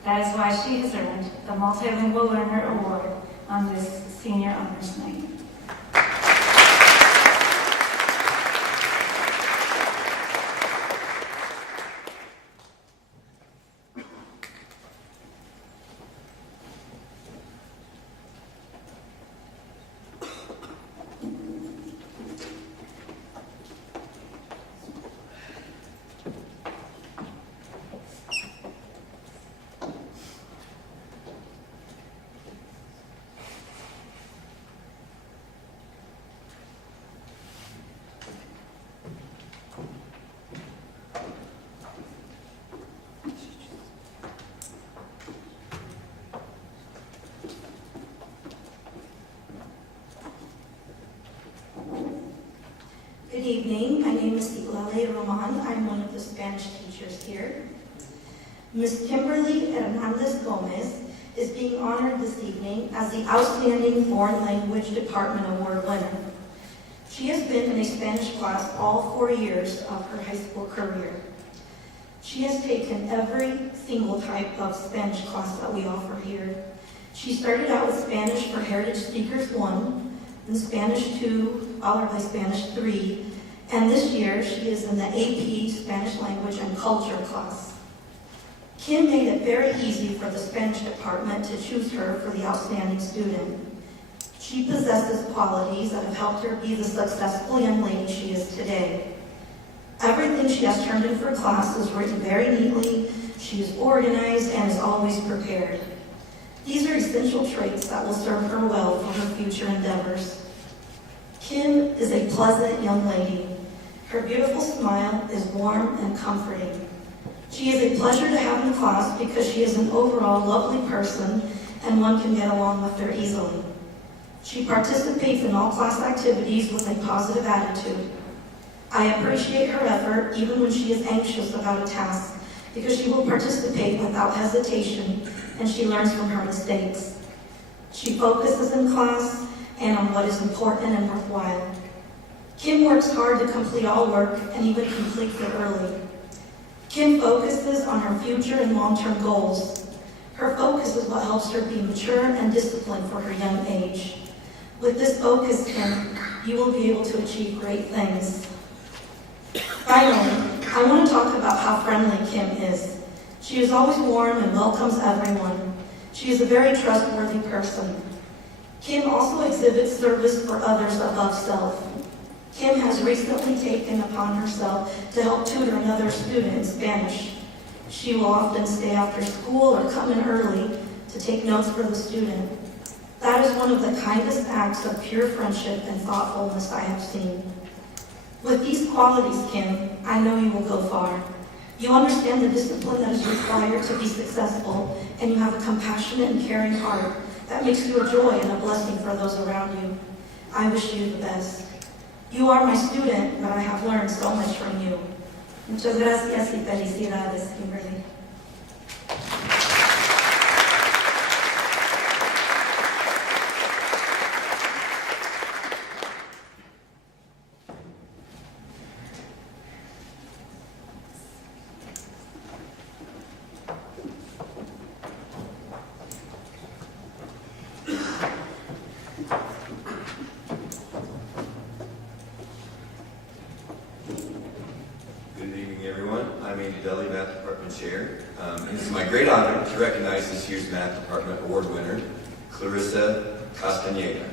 That is why she has earned the Multilingual Learner Award on this Senior Honors Night. Good evening. My name is Isai Jimenez. I'm one of the Spanish teachers here. Ms. Kimberly Hernandez Gomez is being honored this evening as the Outstanding Foreign Language Department Award winner. She has been in a Spanish class all 4 years of her high school career. She has taken every single type of Spanish class that we offer here. She started out with Spanish for Heritage Speakers 1, then Spanish 2, followed by Spanish 3, and this year she is in the AP Spanish Language and Culture class. Kim made it very easy for the Spanish department to choose her for the outstanding student. She possesses qualities that have helped her be the successful young lady she is today. Everything she has turned in for class is written very neatly, she is organized, and is always prepared. These are essential traits that will serve her well for her future endeavors. Kim is a pleasant young lady. Her beautiful smile is warm and comforting. She is a pleasure to have in class because she is an overall lovely person and one can get along with her easily. She participates in all class activities with a positive attitude. I appreciate her effort even when she is anxious about a task because she will participate without hesitation and she learns from her mistakes. She focuses in class and on what is important and worthwhile. Kim works hard to complete all work and even completes it early. Kim focuses on her future and long-term goals. Her focus is what helps her be mature and disciplined for her young age. With this focus, Kim, you will be able to achieve great things. Finally, I want to talk about how friendly Kim is. She is always warm and welcomes everyone. She is a very trustworthy person. Kim also exhibits service for others above self. Kim has recently taken upon herself to help tutor another student in Spanish. She will often stay after school or come in early to take notes for the student. That is one of the kindest acts of pure friendship and thoughtfulness I have seen. With these qualities, Kim, I know you will go far. You understand the discipline that is required to be successful, and you have a compassionate and caring heart that makes you a joy and a blessing for those around you. I wish you the best. You are my student, but I have learned so much from you. Muchas gracias y felicidades, Kimberly. Chair. It is my great honor to recognize this year's Math Department Award winner, Clarissa Castaneda.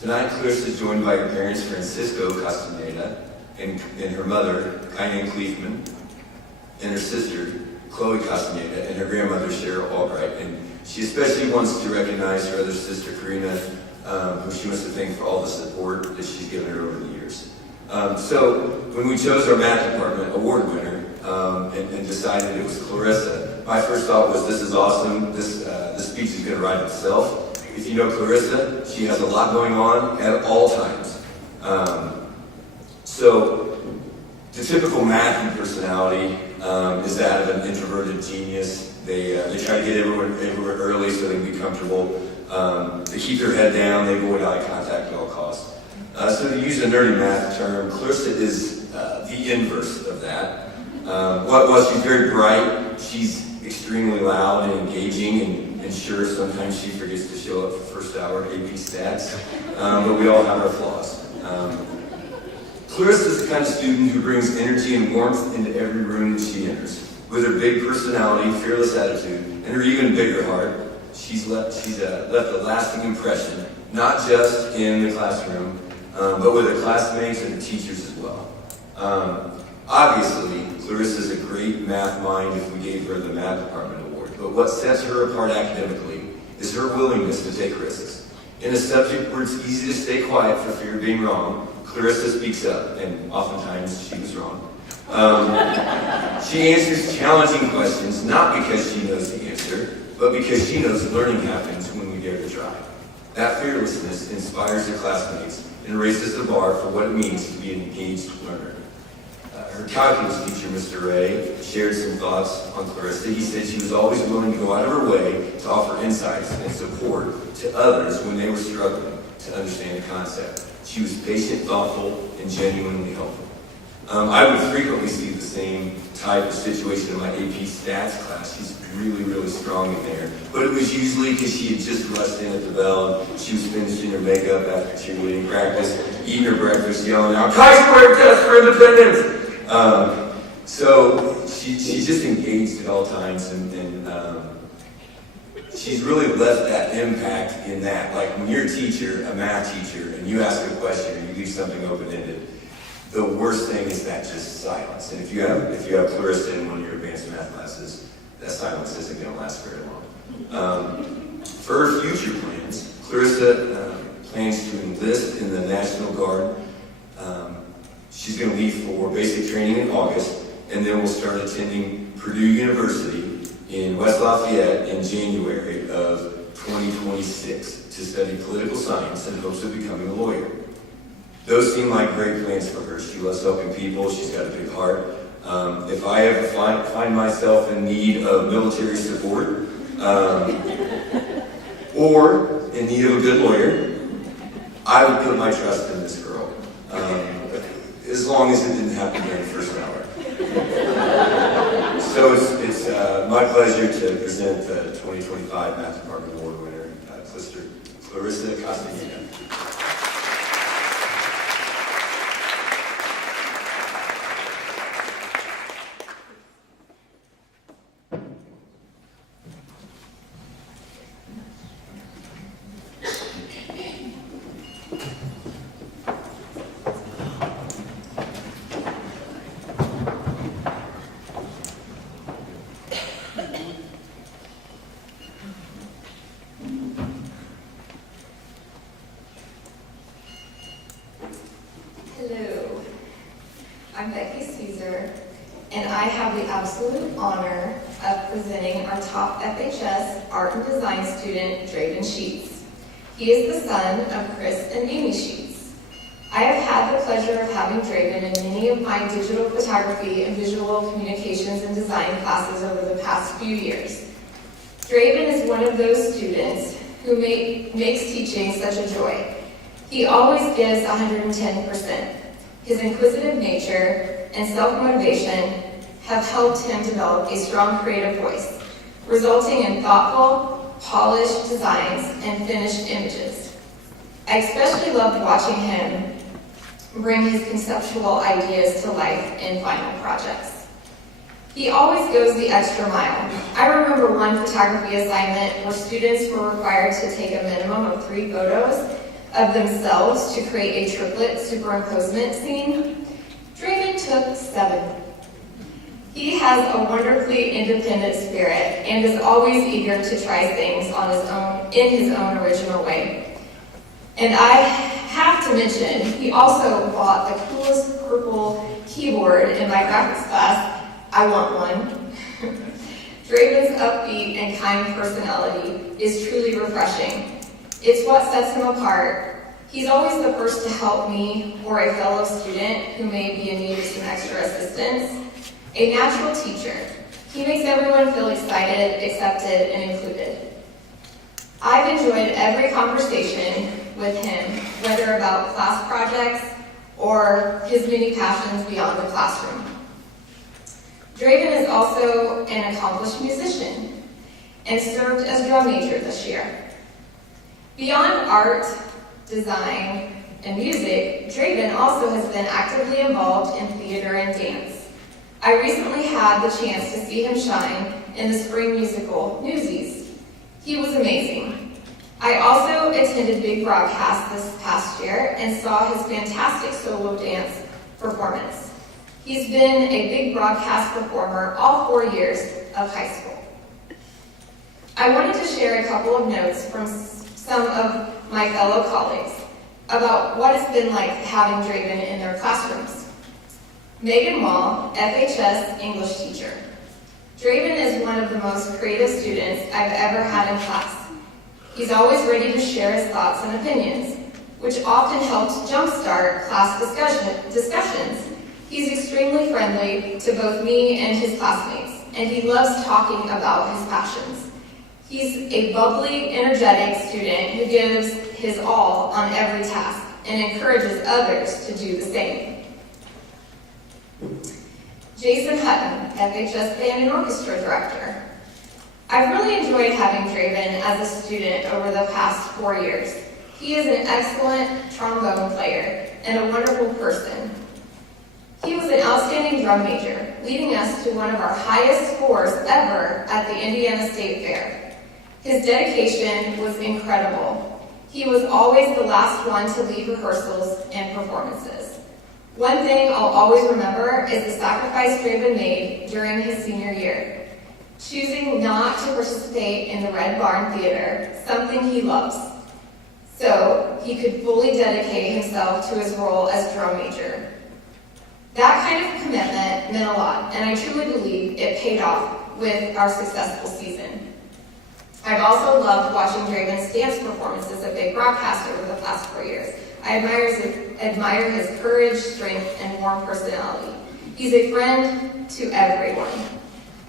Tonight, Clarissa is joined by her parents, Francisco Castaneda, and her mother, Kayan Cleveman, and her sister, Chloe Castaneda, and her grandmother, Cheryl Albright. And she especially wants to recognize her other sister, Karina, who she wants to thank for all the support that she's given her over the years. So when we chose our math department award winner and decided it was Clarissa, my first thought was, this is awesome. This speech is going to write itself. If you know Clarissa, she has a lot going on at all times. So the typical math personality is that of an introverted genius. They try to get everywhere early so they can be comfortable. They keep their head down. They avoid eye contact at all costs. So to use a nerdy math term, Clarissa is the inverse of that. While she's very bright, she's extremely loud and engaging, and sure, sometimes she forgets to show up for first hour AP stats, but we all have our flaws. Clarissa is the kind of student who brings energy and warmth into every room that she enters. With her big personality, fearless attitude, and her even bigger heart, she's left a lasting impression, not just in the classroom, but with her classmates and her teachers as well. Obviously, Clarissa is a great math mind if we gave her the math department award, but what sets her apart academically is her willingness to take risks. In a subject where it's easy to stay quiet for fear of being wrong, Clarissa speaks up, and oftentimes she was wrong. She answers challenging questions, not because she knows the answer, but because she knows learning happens when we dare to try. That fearlessness inspires her classmates and raises the bar for what it means to be an engaged learner. Her calculus teacher, Mr. Ray, shared some thoughts on Clarissa. He said she was always willing to go out of her way to offer insights and support to others when they were struggling to understand the concept. She was patient, thoughtful, and genuinely helpful. I would frequently see the same type of situation in my AP stats class. She's really, really strong in there. But it was usually because she had just rushed in at the bell, and she was finishing her makeup after cheerleading practice, eating her breakfast, yelling out, "Chi-square test for independence!" So she's just engaged at all times, and she's really left that impact in that. Like when you're a teacher, a math teacher, and you ask a question or you leave something open-ended, the worst thing is that just silence. And if you have Clarissa in one of your advanced math classes, that silence isn't going to last very long. For her future plans, Clarissa plans to enlist in the National Guard. She's going to leave for basic training in August, and then we'll start attending Purdue University in West Lafayette in January of 2026 to study political science in hopes of becoming a lawyer. Those seem like great plans for her. She loves helping people. She's got a big heart. If I ever find myself in need of military support or in need of a good lawyer, I would put my trust in this girl. As long as it didn't happen during the first hour. So it's my pleasure to present the 2025 Math Department Award winner, Clarissa Castaneda. Hello, I'm Becky Caesar, and I have the absolute honor of presenting our top FHS Art and Design student, Draven Sheets. He is the son of Chris and Amy Sheets. I have had the pleasure of having Draven in many of my digital photography and visual communications and design classes over the past few years. Draven is one of those students who makes teaching such a joy. He always gives 110%. His inquisitive nature and self-motivation have helped him develop a strong creative voice, resulting in thoughtful, polished designs and finished images. I especially loved watching him bring his conceptual ideas to life in final projects. He always goes the extra mile. I remember one photography assignment where students were required to take a minimum of 3 photos of themselves to create a triplet superimposement scene. Draven took 7. He has a wonderfully independent spirit and is always eager to try things on his own, in his own original way. And I have to mention, he also bought the coolest purple keyboard in my graphics class. I want one. Draven's upbeat and kind personality is truly refreshing. It's what sets him apart. He's always the first to help me or a fellow student who may be in need of some extra assistance. A natural teacher. He makes everyone feel excited, accepted, and included. I've enjoyed every conversation with him, whether about class projects or his many passions beyond the classroom. Draven is also an accomplished musician and served as drum major this year. Beyond art, design, and music, Draven also has been actively involved in theater and dance. I recently had the chance to see him shine in the spring musical, Newsies. He was amazing. I also attended Big Broadcast this past year and saw his fantastic solo dance performance. He's been a Big Broadcast performer all 4 years of high school. I wanted to share a couple of notes from some of my fellow colleagues about what it's been like having Draven in their classrooms. Megan Wall, FHS English teacher. Draven is one of the most creative students I've ever had in class. He's always ready to share his thoughts and opinions, which often helps jumpstart class discussions. He's extremely friendly to both me and his classmates, and he loves talking about his passions. He's a bubbly, energetic student who gives his all on every task and encourages others to do the same. Jason Hutton, FHS Band and Orchestra Director. I've really enjoyed having Draven as a student over the past 4 years. He is an excellent trombone player and a wonderful person. He was an outstanding drum major, leading us to one of our highest scores ever at the Indiana State Fair. His dedication was incredible. He was always the last one to leave rehearsals and performances. One thing I'll always remember is the sacrifice Draven made during his senior year, choosing not to participate in the Red Barn Theater, something he loves, so he could fully dedicate himself to his role as drum major. That kind of commitment meant a lot, and I truly believe it paid off with our successful season. I've also loved watching Draven's dance performances at Big Broadcast over the past 4 years. I admire his courage, strength, and warm personality. He's a friend to everyone.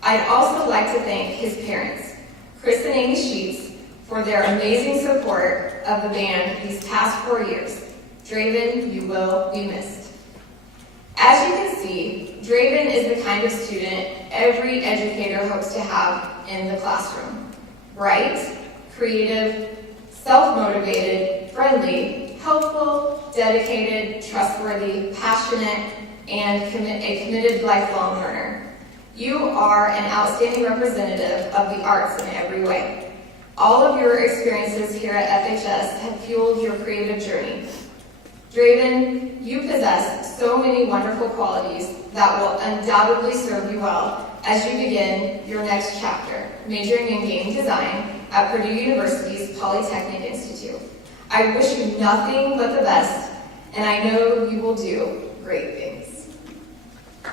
I'd also like to thank his parents, Chris and Amy Sheets, for their amazing support of the band these past 4 years. Draven, you will be missed. As you can see, Draven is the kind of student every educator hopes to have in the classroom. Bright, creative, self-motivated, friendly, helpful, dedicated, trustworthy, passionate, and a committed lifelong learner. You are an outstanding representative of the arts in every way. All of your experiences here at FHS have fueled your creative journey. Draven, you possess so many wonderful qualities that will undoubtedly serve you well as you begin your next chapter, majoring in game design at Purdue University's Polytechnic Institute. I wish you nothing but the best, and I know you will do great things.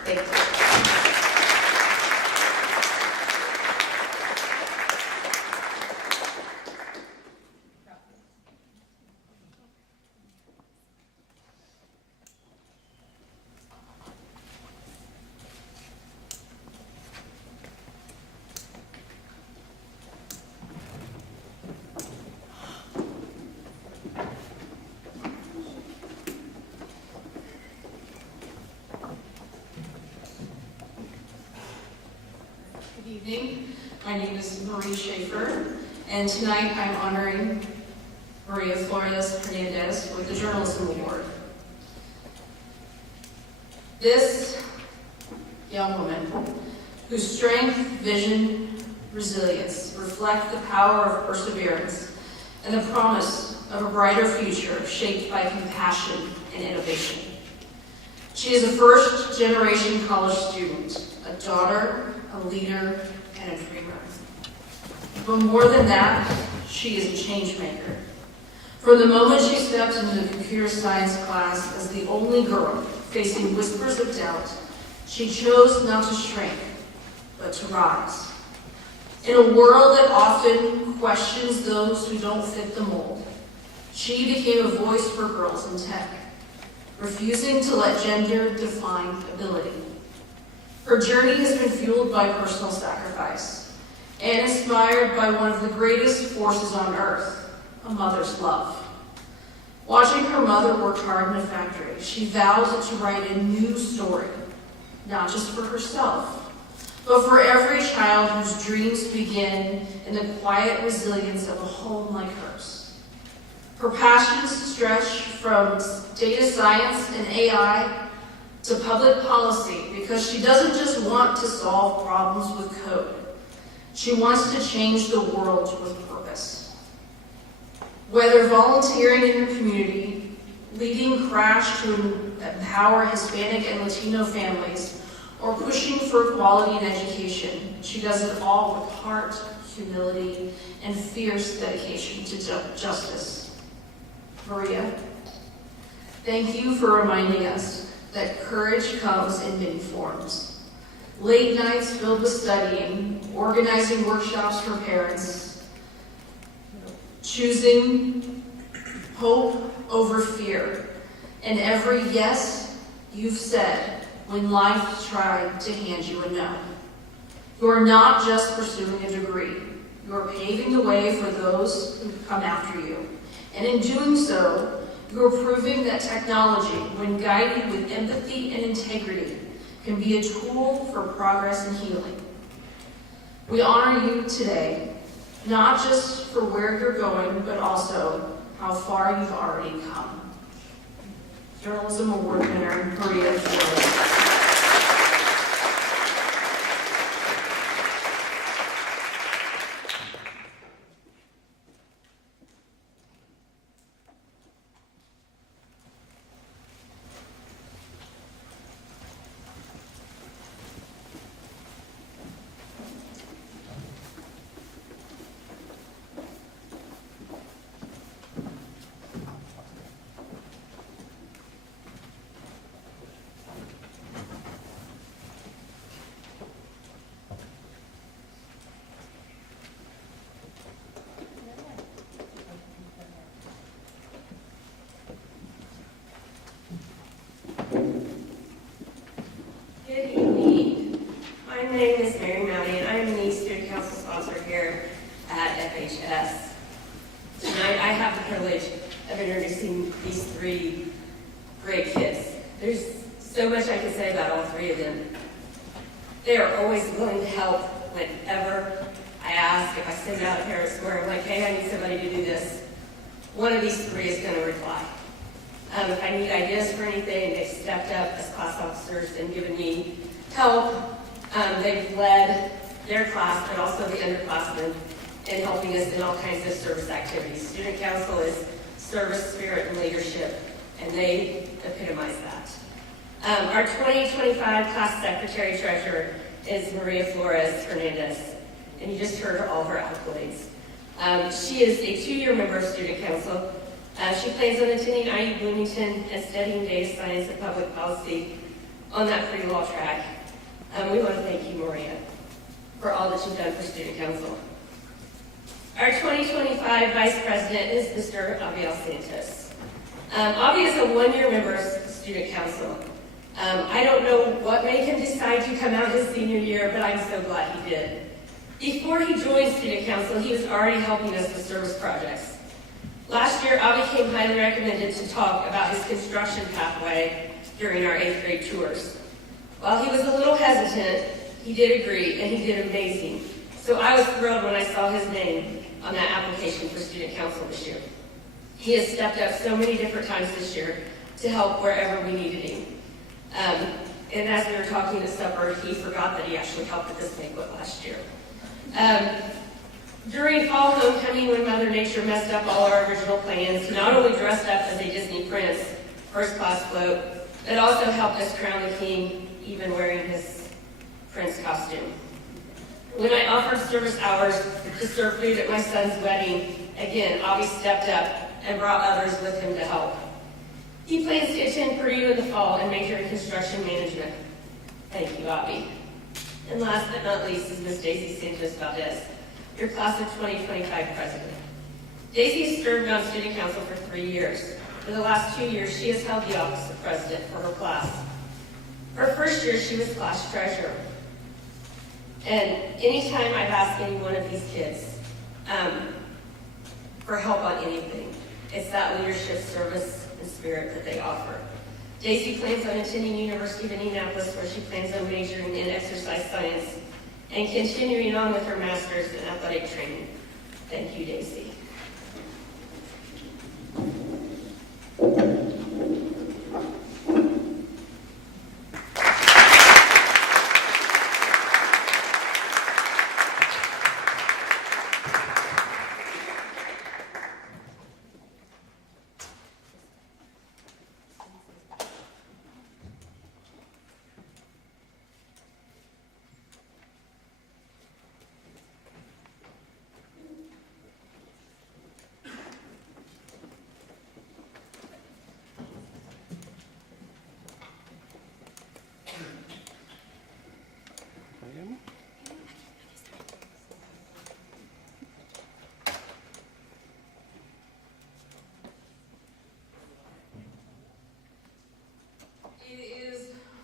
Thank you. Good evening. My name is Marie Schaefer, and tonight I'm honoring Maria Flores Hernandez with the Journalism Award. This young woman, whose strength, vision, resilience reflect the power of perseverance and the promise of a brighter future shaped by compassion and innovation. She is a first-generation college student, a a daughter, a leader, and a dreamer. But more than that, she is a change maker. From the moment she stepped into the computer science class as the only girl facing whispers of doubt, she chose not to shrink, but to rise. In a world that often questions those who don't fit the mold, she became a voice for girls in tech, refusing to let gender define ability. Her journey has been fueled by personal sacrifice and inspired by one of the greatest forces on earth, a mother's love. Watching her mother work hard in a factory, she vowed to write a new story, not just for herself, but for every child whose dreams begin in the quiet resilience of a home like hers. Her passions stretch from data science and AI to public policy because she doesn't just want to solve problems with code. She wants to change the world with purpose. Whether volunteering in her community, leading Crash to empower Hispanic and Latino families, or pushing for equality in education, she does it all with heart, humility, and fierce dedication to justice. Maria, thank you for reminding us that courage comes in many forms. Late nights filled with studying, organizing workshops for parents, choosing hope over fear, and every yes you've said when life tried to hand you a no. You are not just pursuing a degree. You are paving the way for those who come after you. And in doing so, you are proving that technology, when guided with empathy and integrity, can be a tool for progress and healing. We honor you today, not just for where you're going, but also how far you've already come. Journalism Award winner, Maria Flores. Tonight I have the privilege of introducing these three great kids. There's so much I can say about all three of them. They are always willing to help whenever I ask. If I send out a parent square, I'm like, hey, I need somebody to do this. One of these three is going to reply. If I need ideas for anything, they've stepped up as class officers and given me help. They've led their class, but also the underclassmen, in helping us in all kinds of service activities. Student council is service, spirit, and leadership, and they epitomize that. Our 2025 class secretary treasurer is Maria Flores Hernandez, and you just heard all of her accolades. She is a 2-year member of student council. She plans on attending IU Bloomington and studying data science and public policy on that pre-law track. We want to thank you, Maria, for all that you've done for student council. Our 2025 vice president is Mr. Abiel Santos. Avi is a 1-year member of student council. I don't know what made him decide to come out his senior year, but I'm so glad he did. Before he joined student council, he was already helping us with service projects. Last year, Avi came highly recommended to talk about his construction pathway during our 8th grade tours. While he was a little hesitant, he did agree, and he did amazing. So I was thrilled when I saw his name on that application for student council this year. He has stepped up so many different times this year to help wherever we needed him. And as we were talking at supper, he forgot that he actually helped with this banquet last year. During fall homecoming, when Mother Nature messed up all our original plans, he not only dressed up as a Disney prince, first class float, but also helped us crown the king, even wearing his prince costume. When I offered service hours to serve food at my son's wedding, again, Avi stepped up and brought others with him to help. He plans to attend Purdue in the fall and major in construction management. Thank you, Avi. And last but not least is Miss Daisy Santos-Valdez, your class of 2025 president. Daisy has served on student council for 3 years. For the last 2 years, she has held the office of president for her class. Her first year, she was class treasurer. And anytime I've asked any one of these kids for help on anything, it's that leadership, service, and spirit that they offer. Daisy plans on attending University of Indianapolis, where she plans on majoring in exercise science and continuing on with her master's in athletic training. Thank you, Daisy.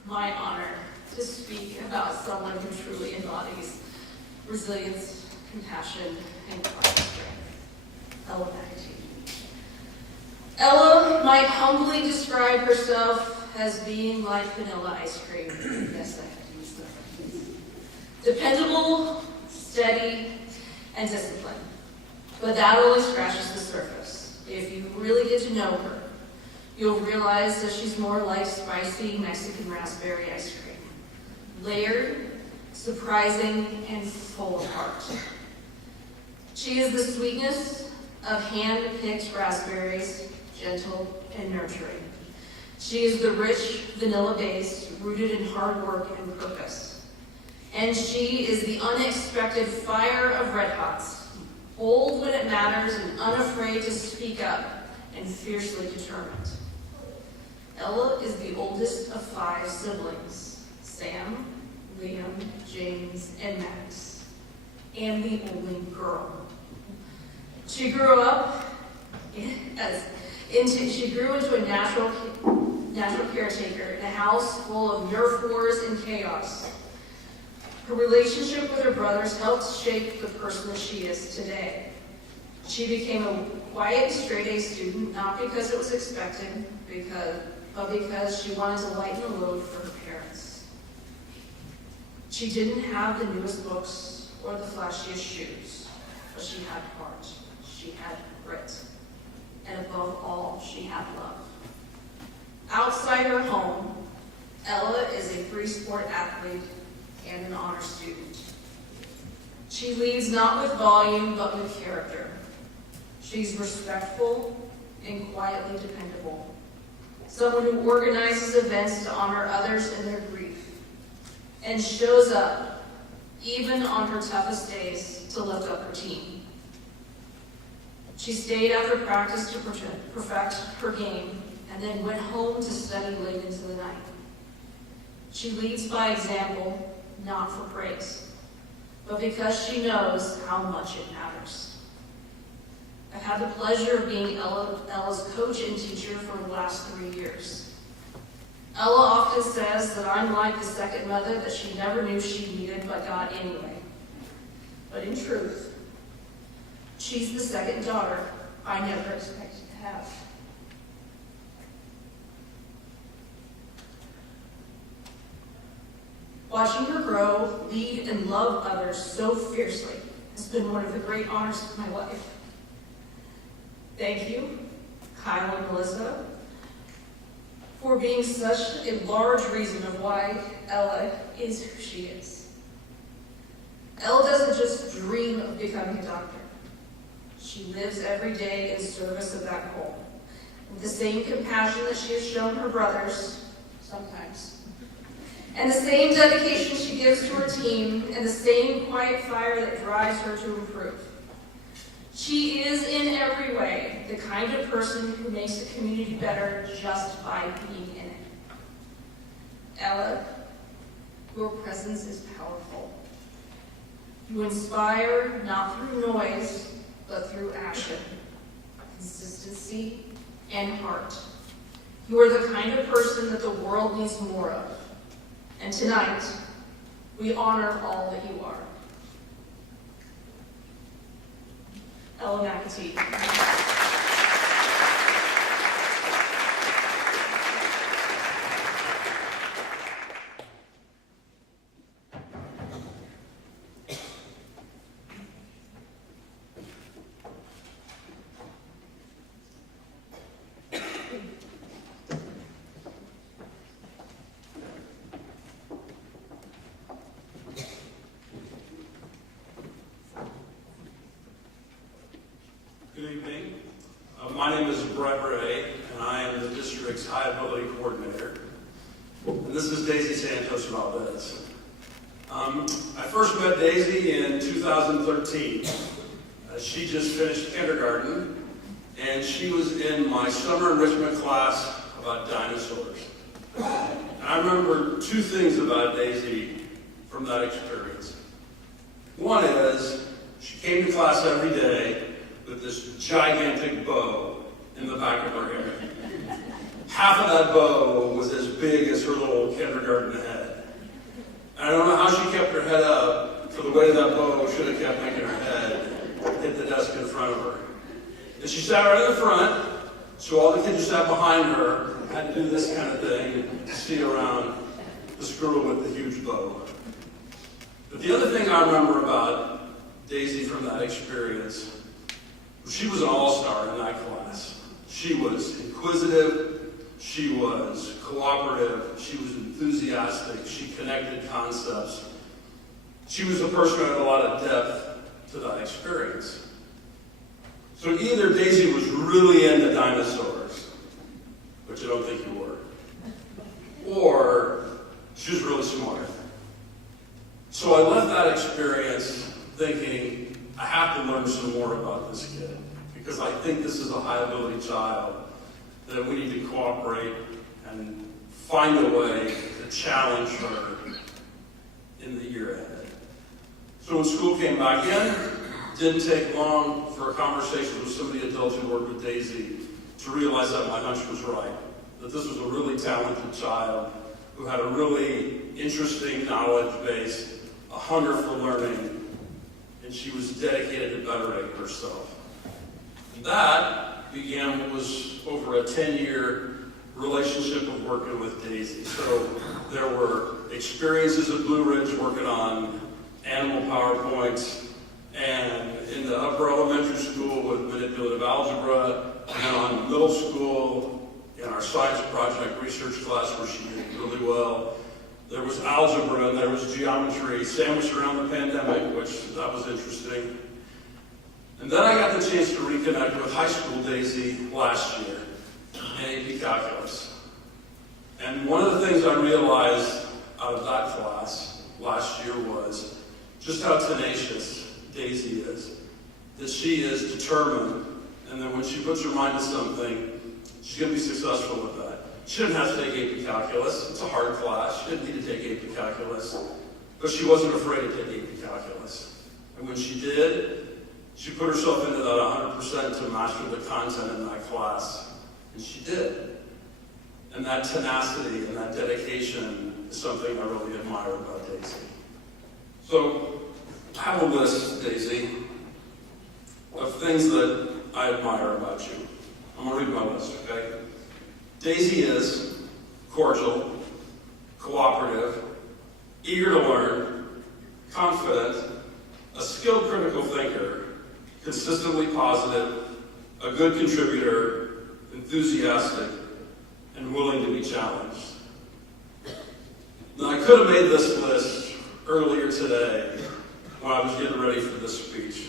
My honor to speak about someone who truly embodies resilience, compassion, and quiet strength. Ella McAtee. Ella might humbly describe herself as being like vanilla ice cream. Yes, I have to use that. Dependable, steady, and disciplined. But that only scratches the surface. If you really get to know her, you'll realize that she's more like spicy Mexican raspberry ice cream. Layered, surprising, and full of heart. She is the sweetness of hand-picked raspberries, gentle and nurturing. She is the rich vanilla base rooted in hard work and purpose. And she is the unexpected fire of red hots, bold when it matters and unafraid to speak up and fiercely determined. Ella is the oldest of 5 siblings, Sam, Liam, James, and Max, and the only girl. She grew up she grew into a natural caretaker in a house full of Nerf wars and chaos. Her relationship with her brothers helped shape the person that she is today. She became a quiet, straight-A student, not because it was expected, but because she wanted to lighten the load for her parents. She didn't have the newest books or the flashiest shoes, but she had heart, she had grit, and above all, she had love. Outside her home, Ella is a three-sport athlete and an honor student. She leads not with volume, but with character. She's respectful and quietly dependable. Someone who organizes events to honor others in their grief, and shows up, even on her toughest days, to lift up her team. She stayed after practice to perfect her game, and then went home to study late into the night. She leads by example, not for praise, but because she knows how much it matters. I've had the pleasure of being Ella's coach and teacher for the last 3 years. Ella often says that I'm like the second mother that she never knew she needed but got anyway. But in truth, she's the second daughter I never expected to have. Watching her grow, lead, and love others so fiercely has been one of the great honors of my life. Thank you, Kyle and Melissa, for being such a large reason of why Ella is who she is. Ella doesn't just dream of becoming a doctor. She lives every day in service of that goal, with the same compassion that she has shown her brothers, sometimes, and the same dedication she gives to her team, and the same quiet fire that drives her to improve. She is, in every way, the kind of person who makes the community better just by being in it. Ella, your presence is powerful. You inspire not through noise, but through action, consistency, and heart. You are the kind of person that the world needs more of. And tonight, we honor all that you are. Ella McAtee. Good evening. My name is Brett Ray, and I am the district's High Ability Coordinator. And this is Daisy Santos Valdez. I first met Daisy in 2013. She just finished kindergarten, and she was in my summer enrichment class about dinosaurs. And I remember two things about Daisy from that experience. One is, she came to class every day with this gigantic bow in the back of her hair. Half of that bow was as big as her little kindergarten head. And I don't know how she kept her head up for the way that bow should have kept making her head hit the desk in front of her. And she sat right in the front, so all the kids who sat behind her had to do this kind of thing to see around this girl with the huge bow. But the other thing I remember about Daisy from that experience, she was an all-star in that class. She was inquisitive, she was cooperative, she was enthusiastic, she connected concepts. She was a person who had a lot of depth to that experience. So either Daisy was really into dinosaurs, which I don't think you were, or she was really smart. So I left that experience thinking, I have to learn some more about this kid, because I think this is a high-ability child that we need to cooperate and find a way to challenge her in the year ahead. So when school came back in, it didn't take long for a conversation with some of the adults who worked with Daisy to realize that my hunch was right, that this was a really talented child who had a really interesting knowledge base, a hunger for learning, and she was dedicated to bettering herself. And that began what was over a 10-year relationship of working with Daisy. So there were experiences at Blue Ridge working on animal PowerPoints, and in the upper elementary school with manipulative algebra, and on middle school in our science project research class where she did really well. There was algebra and there was geometry sandwiched around the pandemic, which that was interesting. And then I got the chance to reconnect with high school Daisy last year in AP Calculus. And one of the things I realized out of that class last year was just how tenacious Daisy is. That she is determined, and that when she puts her mind to something, she's going to be successful with that. She didn't have to take AP Calculus. It's a hard class. She didn't need to take AP Calculus. But she wasn't afraid to take AP Calculus. And when she did, she put herself into that 100% to master the content in that class. And she did. And that tenacity and that dedication is something I really admire about Daisy. So I have a list, Daisy, of things that I admire about you. I'm going to read my list, okay? Daisy is cordial, cooperative, eager to learn, confident, a skilled critical thinker, consistently positive, a good contributor, enthusiastic, and willing to be challenged. Now, I could have made this list earlier today when I was getting ready for this speech.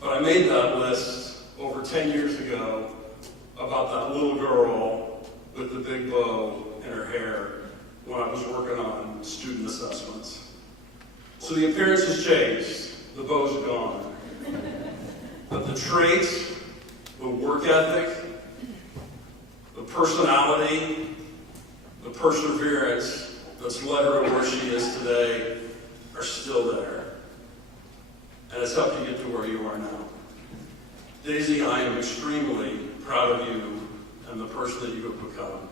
But I made that list over 10 years ago about that little girl with the big bow in her hair when I was working on student assessments. So the appearance has changed, the beau's gone. But the traits, the work ethic, the personality, the perseverance that's led her to where she is today are still there. And it's helped you get to where you are now. Daisy, I am extremely proud of you and the person that you have become.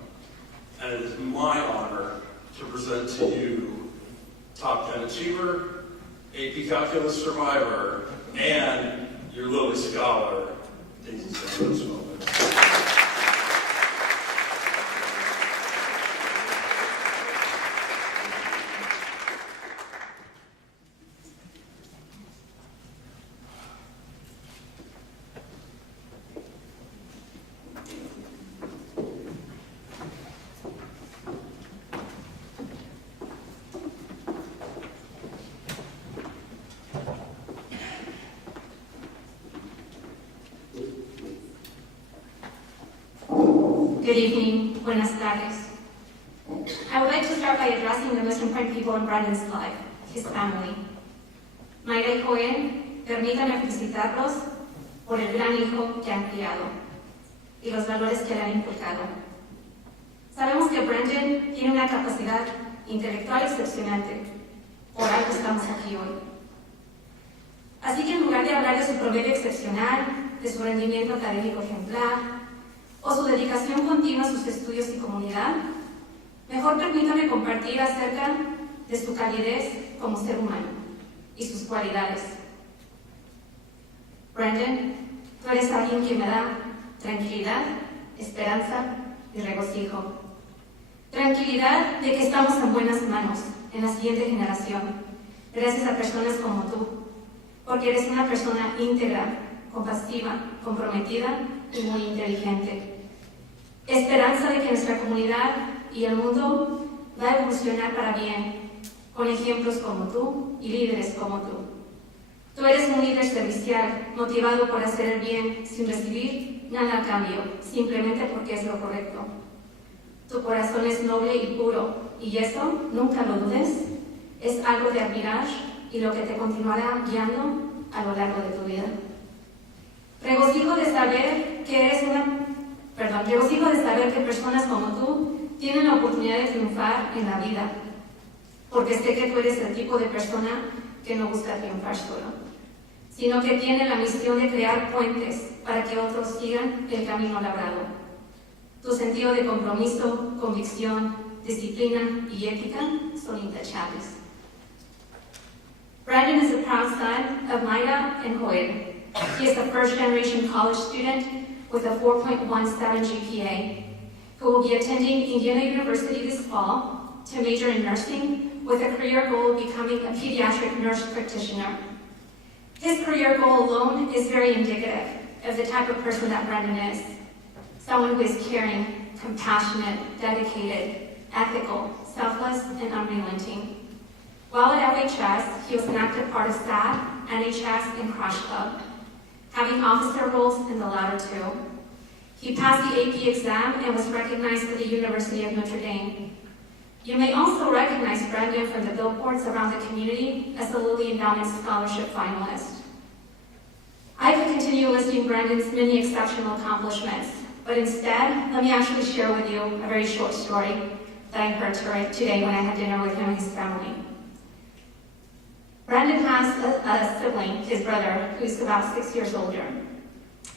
And it is my honor to present to you Top 10 Achiever, AP Calculus Survivor, and your Lilly Scholar, Daisy Jimenez. Good evening, buenas tardes. I would like to start by addressing the most important people in Brandon's life, his family. Mayra y Joel, permítanme felicitarlos por el gran hijo que han criado y los valores que le han inculcado. Sabemos que Brandon tiene una capacidad intelectual excepcionante, por algo estamos aquí hoy. Así que en lugar de hablar de su promedio excepcional, de su rendimiento académico ejemplar, o su dedicación continua a sus estudios y comunidad, mejor permítame compartir acerca de su calidez como ser humano y sus cualidades. Brandon, tú eres alguien que me da tranquilidad, esperanza y regocijo. Tranquilidad de que estamos en buenas manos en la siguiente generación, gracias a personas como tú, porque eres una persona íntegra, compasiva, comprometida y muy inteligente. Esperanza de que nuestra comunidad y el mundo va a evolucionar para bien, con ejemplos como tú y líderes como tú. Tú eres un líder servicial, motivado por hacer el bien sin recibir nada a cambio, simplemente porque es lo correcto. Tu corazón es noble y puro, y eso, nunca lo dudes, es algo de admirar y lo que te continuará guiando a lo largo de tu vida. Regocijo de saber que personas como tú tienen la oportunidad de triunfar en la vida, porque sé que tú eres el tipo de persona que no busca triunfar solo, sino que tiene la misión de crear puentes para que otros sigan el camino labrado. Tu sentido de compromiso, convicción, disciplina y ética son intachables. Brandon is a proud son of Mayra and Joel. He is a first-generation college student with a 4.17 GPA, who will be attending Indiana University this fall to major in nursing with a career goal of becoming a pediatric nurse practitioner. His career goal alone is very indicative of the type of person that Brandon is. Someone who is caring, compassionate, dedicated, ethical, selfless, and unrelenting. While at FHS, he was an active part of SAD, NHS, and Crash Club, having officer roles in the latter two. He passed the AP exam and was recognized at the University of Notre Dame. You may also recognize Brandon from the billboards around the community as the Lilly Endowment Scholarship finalist. I could continue listing Brandon's many exceptional accomplishments, but instead, let me actually share with you a very short story that I heard today when I had dinner with him and his family. Brandon has a sibling, his brother, who's about 6 years older.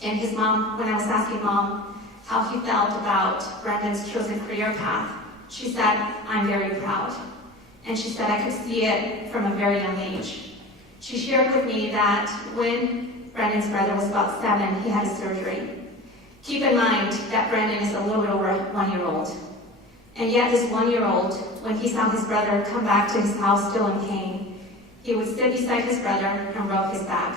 And his mom, when I was asking Mom how he felt about Brandon's chosen career path, she said, "I'm very proud." And she said, "I could see it from a very young age." She shared with me that when Brandon's brother was about 7, he had a surgery. Keep in mind that Brandon is a little bit over 1-year-old. And yet this 1-year-old, when he saw his brother come back to his house still in pain, he would sit beside his brother and rub his back.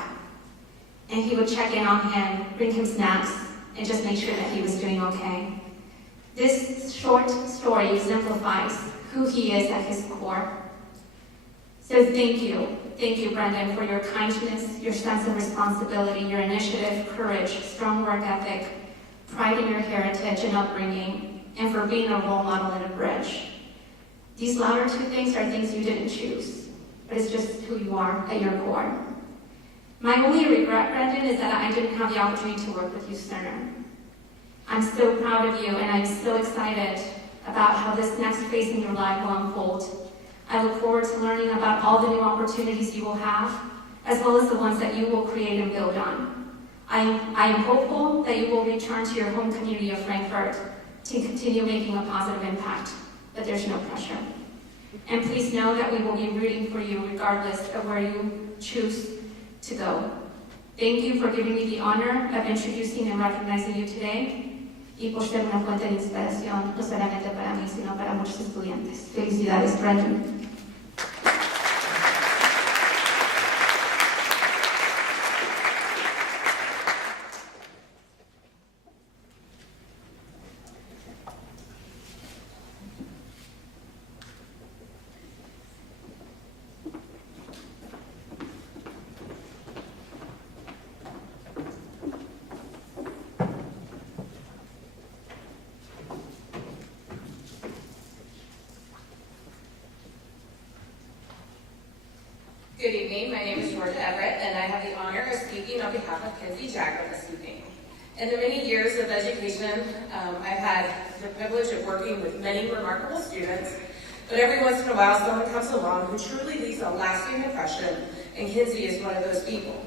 And he would check in on him, bring him snacks, and just make sure that he was doing okay. This short story exemplifies who he is at his core. So thank you, Brandon, for your kindness, your sense of responsibility, your initiative, courage, strong work ethic, pride in your heritage and upbringing, and for being a role model and a bridge. These latter two things are things you didn't choose, but it's just who you are at your core. My only regret, Brandon, is that I didn't have the opportunity to work with you sooner. I'm so proud of you, and I'm so excited about how this next phase in your life will unfold. I look forward to learning about all the new opportunities you will have, as well as the ones that you will create and build on. I am hopeful that you will return to your home community of Frankfurt to continue making a positive impact, but there's no pressure. And please know that we will be rooting for you regardless of where you choose to go. Thank you for giving me the honor of introducing and recognizing you today, y por ser una fuente de inspiración, no solamente para mí, sino para muchos estudiantes. Felicidades, Brandon. Good evening, my name is Georgia Everett, and I have the honor of speaking on behalf of Kinsey Jackman this evening. In the many years of education, I've had the privilege of working with many remarkable students, but every once in a while someone comes along who truly leaves a lasting impression, and Kinsey is one of those people.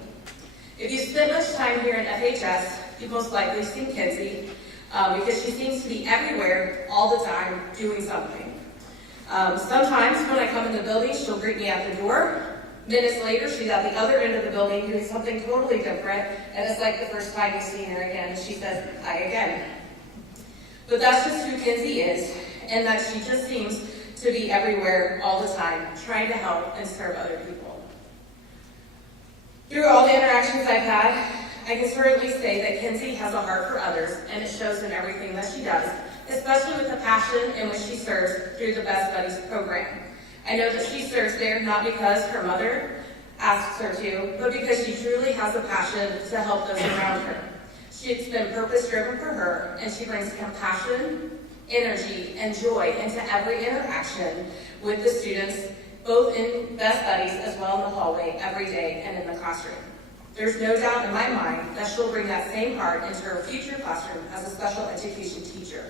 If you spent much time here in FHS, you've most likely seen Kinsey, because she seems to be everywhere all the time doing something. Sometimes when I come in the building, she'll greet me at the door. Minutes later, she's at the other end of the building doing something totally different, and it's like the first time you've seen her again, and she says, "Hi again." But that's just who Kinsey is, and that she just seems to be everywhere all the time, trying to help and serve other people. Through all the interactions I've had, I can certainly say that Kinsey has a heart for others, and it shows in everything that she does, especially with the passion in which she serves through the Best Buddies program. I know that she serves there not because her mother asks her to, but because she truly has a passion to help those around her. It's been purpose-driven for her, and she brings compassion, energy, and joy into every interaction with the students, both in Best Buddies as well in the hallway every day and in the classroom. There's no doubt in my mind that she'll bring that same heart into her future classroom as a special education teacher.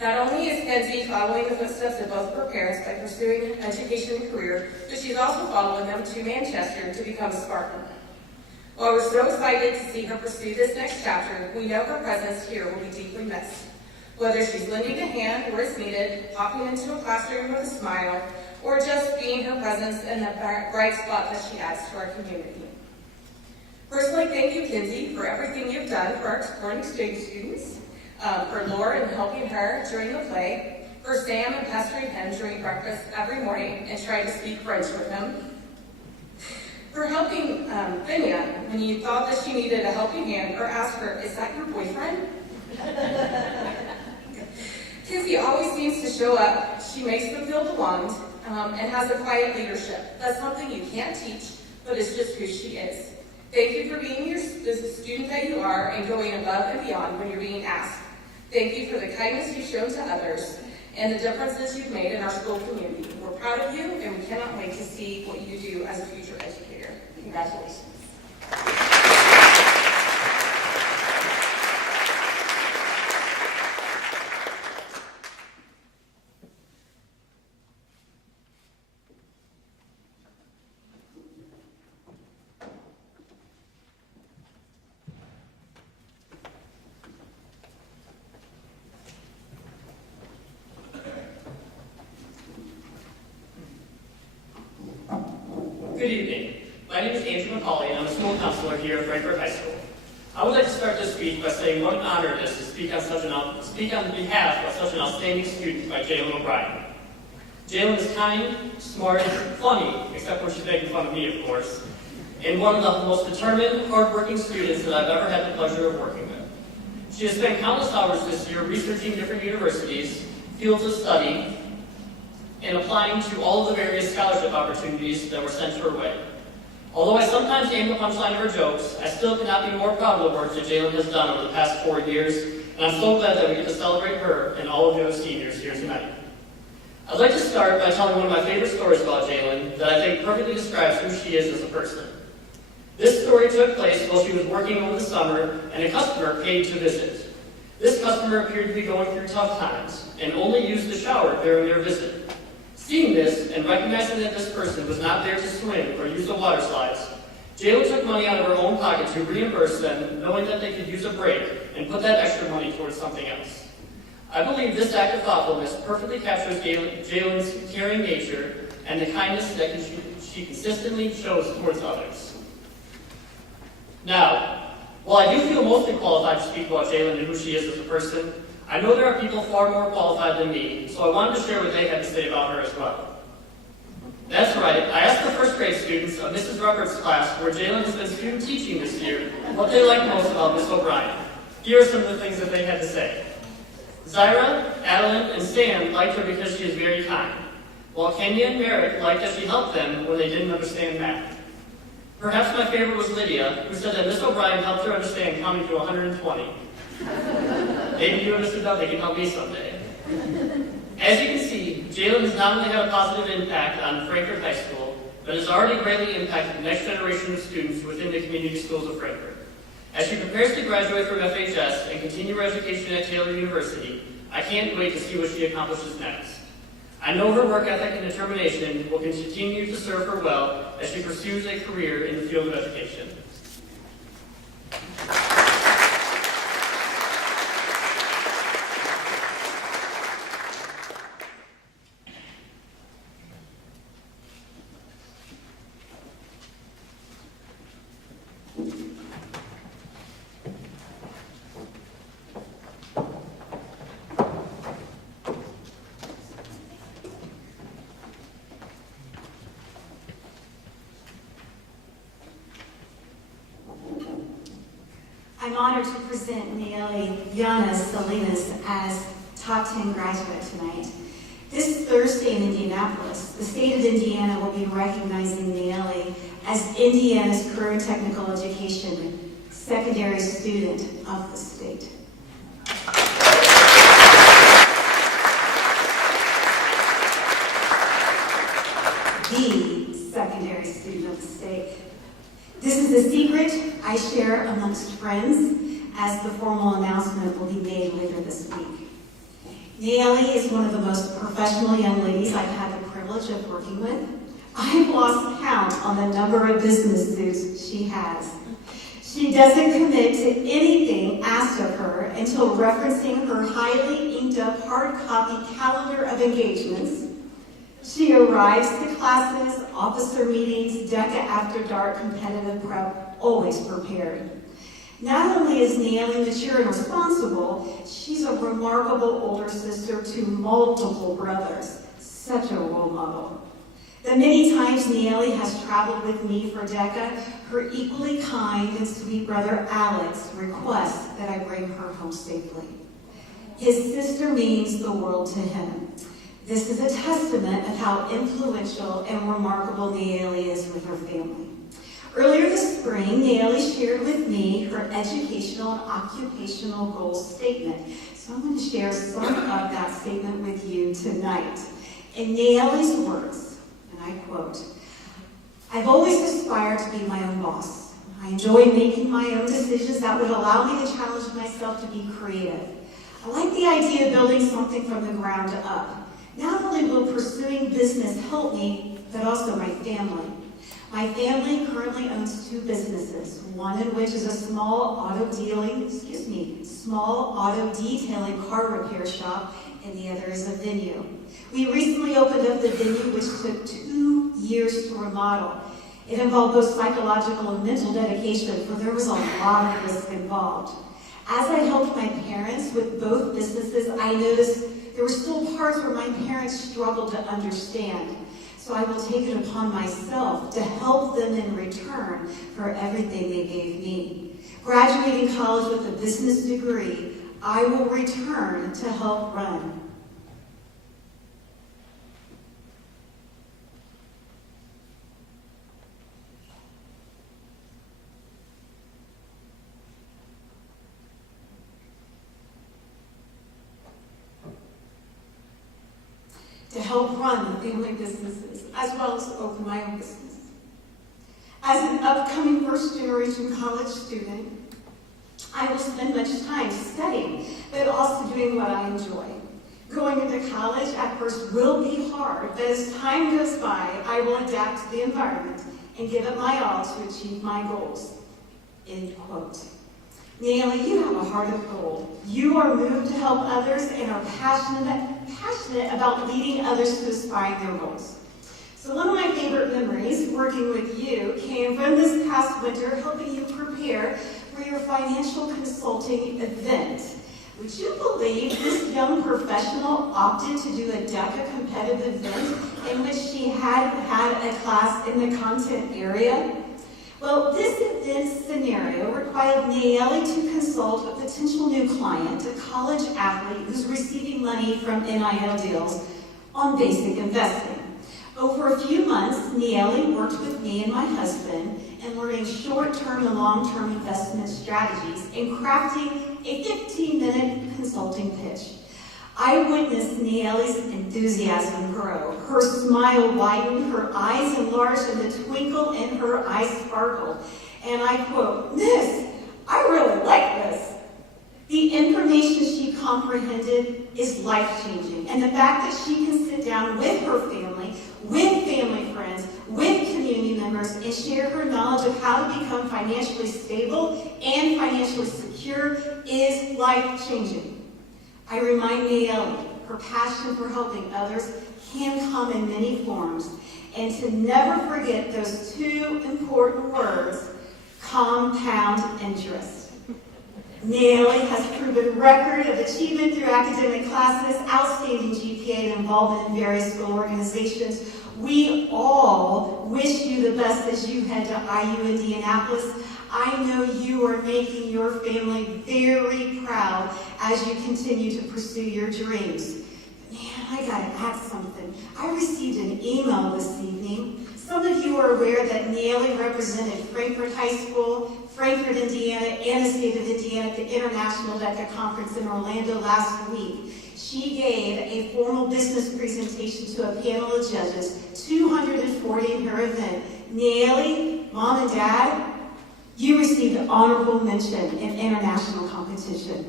Not only is Kinsey following the footsteps of both of her parents by pursuing an education career, but she's also following them to Manchester to become a Spartan. While we're so excited to see her pursue this next chapter, we know her presence here will be deeply missed. Whether she's lending a hand where it's needed, popping into a classroom with a smile, or just being her presence in the bright spot that she adds to our community. Personally, thank you, Kinsey, for everything you've done for our foreign exchange students, for Laura and helping her during the play, for Sam and pestering him during breakfast every morning and trying to speak French with him, for helping Finya when you thought that she needed a helping hand or asked her, "Is that your boyfriend?" Kinsey always seems to show up. She makes them feel belonged and has a quiet leadership. That's something you can't teach, but it's just who she is. Thank you for being the student that you are and going above and beyond when you're being asked. Thank you for the kindness you've shown to others and the differences you've made in our school community. We're proud of you, and we cannot wait to see what you do as a future educator. Congratulations. Good evening. My name is Andrew McCauley, and I'm a school counselor here at Frankfurt High School. I would like to start this speech by saying what an honor it is to speak on behalf of such an outstanding student by Jalen O'Brien. Jalen is kind, smart, funny, except when she's making fun of me, of course, and one of the most determined, hardworking students that I've ever had the pleasure of working with. She has spent countless hours this year researching different universities, fields of study, and applying to all of the various scholarship opportunities that were sent her way. Although I sometimes aim the punchline of her jokes, I still cannot be more proud of the work that Jalen has done over the past 4 years, and I'm so glad that we get to celebrate her and all of those seniors here tonight. I'd like to start by telling one of my favorite stories about Jalen that I think perfectly describes who she is as a person. This story took place while she was working over the summer and a customer paid to visit. This customer appeared to be going through tough times and only used the shower during their visit. Seeing this and recognizing that this person was not there to swim or use the water slides, Jalen took money out of her own pocket to reimburse them, knowing that they could use a break and put that extra money towards something else. I believe this act of thoughtfulness perfectly captures Jalen's caring nature and the kindness that she consistently shows towards others. Now, while I do feel mostly qualified to speak about Jalen and who she is as a person, I know there are people far more qualified than me, so I wanted to share what they had to say about her as well. That's right, I asked the first grade students of Mrs. Rupert's class, where Jalen has been student teaching this year, what they liked most about Miss O'Brien. Here are some of the things that they had to say. Zyra, Adeline, and Stan liked her because she is very kind, while Kenya and Merrick liked that she helped them when they didn't understand math. Perhaps my favorite was Lydia, who said that Miss O'Brien helped her understand counting to 120. Maybe you understood that they can help me someday. As you can see, Jalen has not only had a positive impact on Frankfurt High School, but has already greatly impacted the next generation of students within the community schools of Frankfurt. As she prepares to graduate from FHS and continue her education at Taylor University, I can't wait to see what she accomplishes next. I know her work ethic and determination will continue to serve her well as she pursues a career in the field of education. I'm honored to present Nelly Yam as top 10 graduate tonight. This Thursday in Indianapolis, the state of Indiana will be recognizing Nelly as Indiana's Career Technical Education Secondary Student of the State. The secondary student of the state. This is a secret I share amongst friends, as the formal announcement will be made later this week. Nelly is one of the most professional young ladies I've had the privilege of working with. I've lost count on the number of business suits she has. She doesn't commit to anything asked of her until referencing her highly inked up hard copy calendar of engagements. She arrives to classes, officer meetings, DECA after dark competitive prep, always prepared. Not only is Nelly mature and responsible, she's a remarkable older sister to multiple brothers. Such a role model. The many times Nelly has traveled with me for DECA, her equally kind and sweet brother Alex requests that I bring her home safely. His sister means the world to him. This is a testament of how influential and remarkable Nelly is with her family. Earlier this spring, Nelly shared with me her educational and occupational goals statement. So I'm going to share some of that statement with you tonight. In Nelly's words, and I quote, "I've always aspired to be my own boss. I enjoy making my own decisions that would allow me to challenge myself to be creative. I like the idea of building something from the ground up. Not only will pursuing business help me, but also my family. My family currently owns 2 businesses, one in which is a small auto detailing car repair shop, and the other is a venue. We recently opened up the venue, which took 2 years to remodel. It involved both psychological and mental dedication, for there was a lot of risk involved. As I helped my parents with both businesses, I noticed there were still parts where my parents struggled to understand. So I will take it upon myself to help them in return for everything they gave me. Graduating college with a business degree, I will return to help run." to help run the family businesses, as well as to open my own business. As an upcoming first-generation college student, I will spend much time studying, but also doing what I enjoy. Going into college at first will be hard, but as time goes by, I will adapt to the environment and give it my all to achieve my goals. End quote. Nelly, you have a heart of gold. You are moved to help others and are passionate about leading others to aspire their goals. So one of my favorite memories working with you came from this past winter, helping you prepare for your financial consulting event. Would you believe this young professional opted to do a DECA competitive event in which she had a class in the content area? Well, this event scenario required Nelly to consult a potential new client, a college athlete who's receiving money from NIL deals on basic investing. Over a few months, Nelly worked with me and my husband in learning short-term and long-term investment strategies and crafting a 15-minute consulting pitch. I witnessed Nelly's enthusiasm grow. Her smile widened, her eyes enlarged, and the twinkle in her eyes sparkled. And I quote, "Miss, I really like this." The information she comprehended is life-changing, and the fact that she can sit down with her family, with family friends, with community members, and share her knowledge of how to become financially stable and financially secure is life-changing. I remind Nelly, her passion for helping others can come in many forms, and to never forget those two important words, compound interest. Nelly has proven record of achievement through academic classes, outstanding GPA, and involvement in various school organizations. We all wish you the best as you head to IU Indianapolis. I know you are making your family very proud as you continue to pursue your dreams. Man, I gotta add something. I received an email this evening. Some of you are aware that Nelly represented Frankfort High School, Frankfort, Indiana, and the state of Indiana at the International DECA Conference in Orlando last week. She gave a formal business presentation to a panel of judges, 240 in her event. Nelly, Mom and Dad, you received an honorable mention in international competition.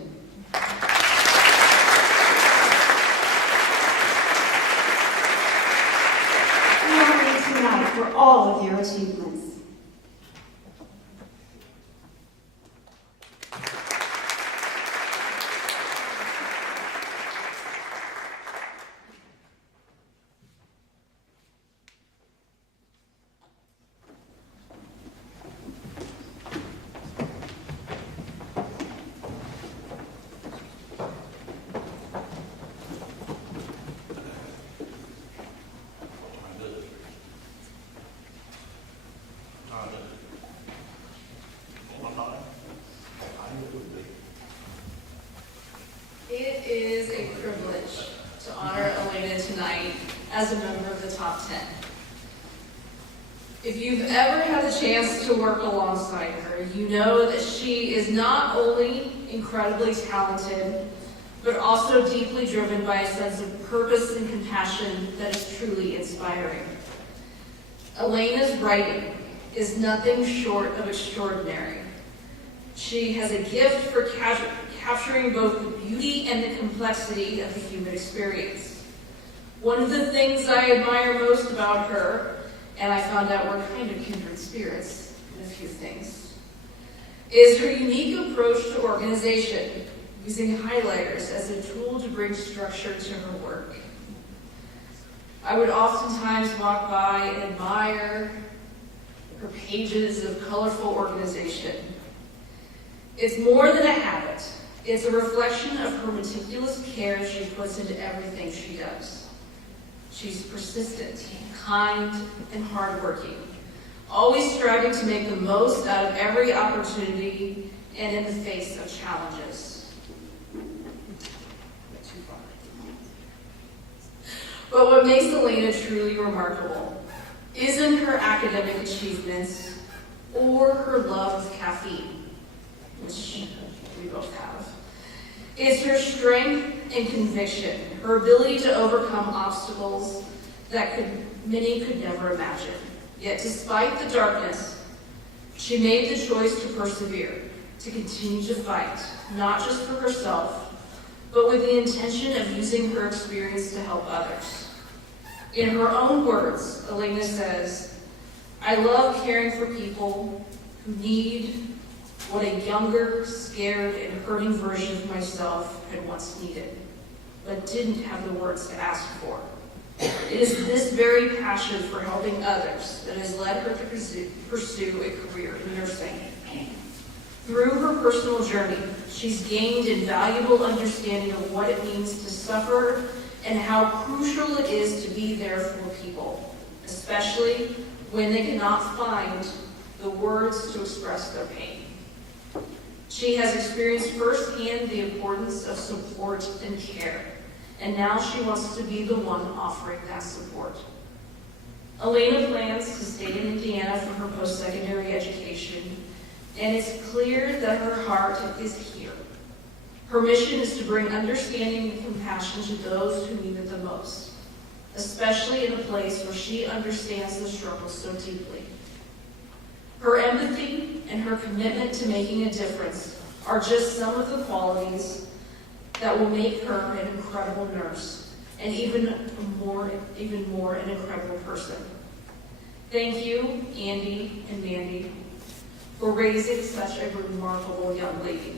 We honor you tonight for all of your achievements. It is a privilege to honor Elena tonight as a member of the top 10. If you've ever had the chance to work alongside her, you know that she is not only incredibly talented, but also deeply driven by a sense of purpose and compassion that is truly inspiring. Elena's writing is nothing short of extraordinary. She has a gift for capturing both the beauty and the complexity of the human experience. One of the things I admire most about her, and I found out we're kind of kindred spirits in a few things, is her unique approach to organization, using highlighters as a tool to bring structure to her work. I would oftentimes walk by and admire her pages of colorful organization. It's more than a habit. It's a reflection of her meticulous care she puts into everything she does. She's persistent, kind, and hardworking, always striving to make the most out of every opportunity and in the face of challenges. But what makes Elena truly remarkable isn't her academic achievements or her love of caffeine, which we both have. It's her strength and conviction, her ability to overcome obstacles that many could never imagine. Yet despite the darkness, she made the choice to persevere, to continue to fight, not just for herself, but with the intention of using her experience to help others. In her own words, Elena says, "I love caring for people who need what a younger, scared, and hurting version of myself had once needed, but didn't have the words to ask for. It is this very passion for helping others that has led her to pursue a career in nursing. Through her personal journey, she's gained invaluable understanding of what it means to suffer and how crucial it is to be there for people, especially when they cannot find the words to express their pain. She has experienced firsthand the importance of support and care, and now she wants to be the one offering that support. Elena plans to stay in Indiana for her post-secondary education, and it's clear that her heart is here. Her mission is to bring understanding and compassion to those who need it the most, especially in a place where she understands the struggle so deeply. Her empathy and her commitment to making a difference are just some of the qualities that will make her an incredible nurse and even more an incredible person. Thank you, Andy and Mandy, for raising such a remarkable young lady.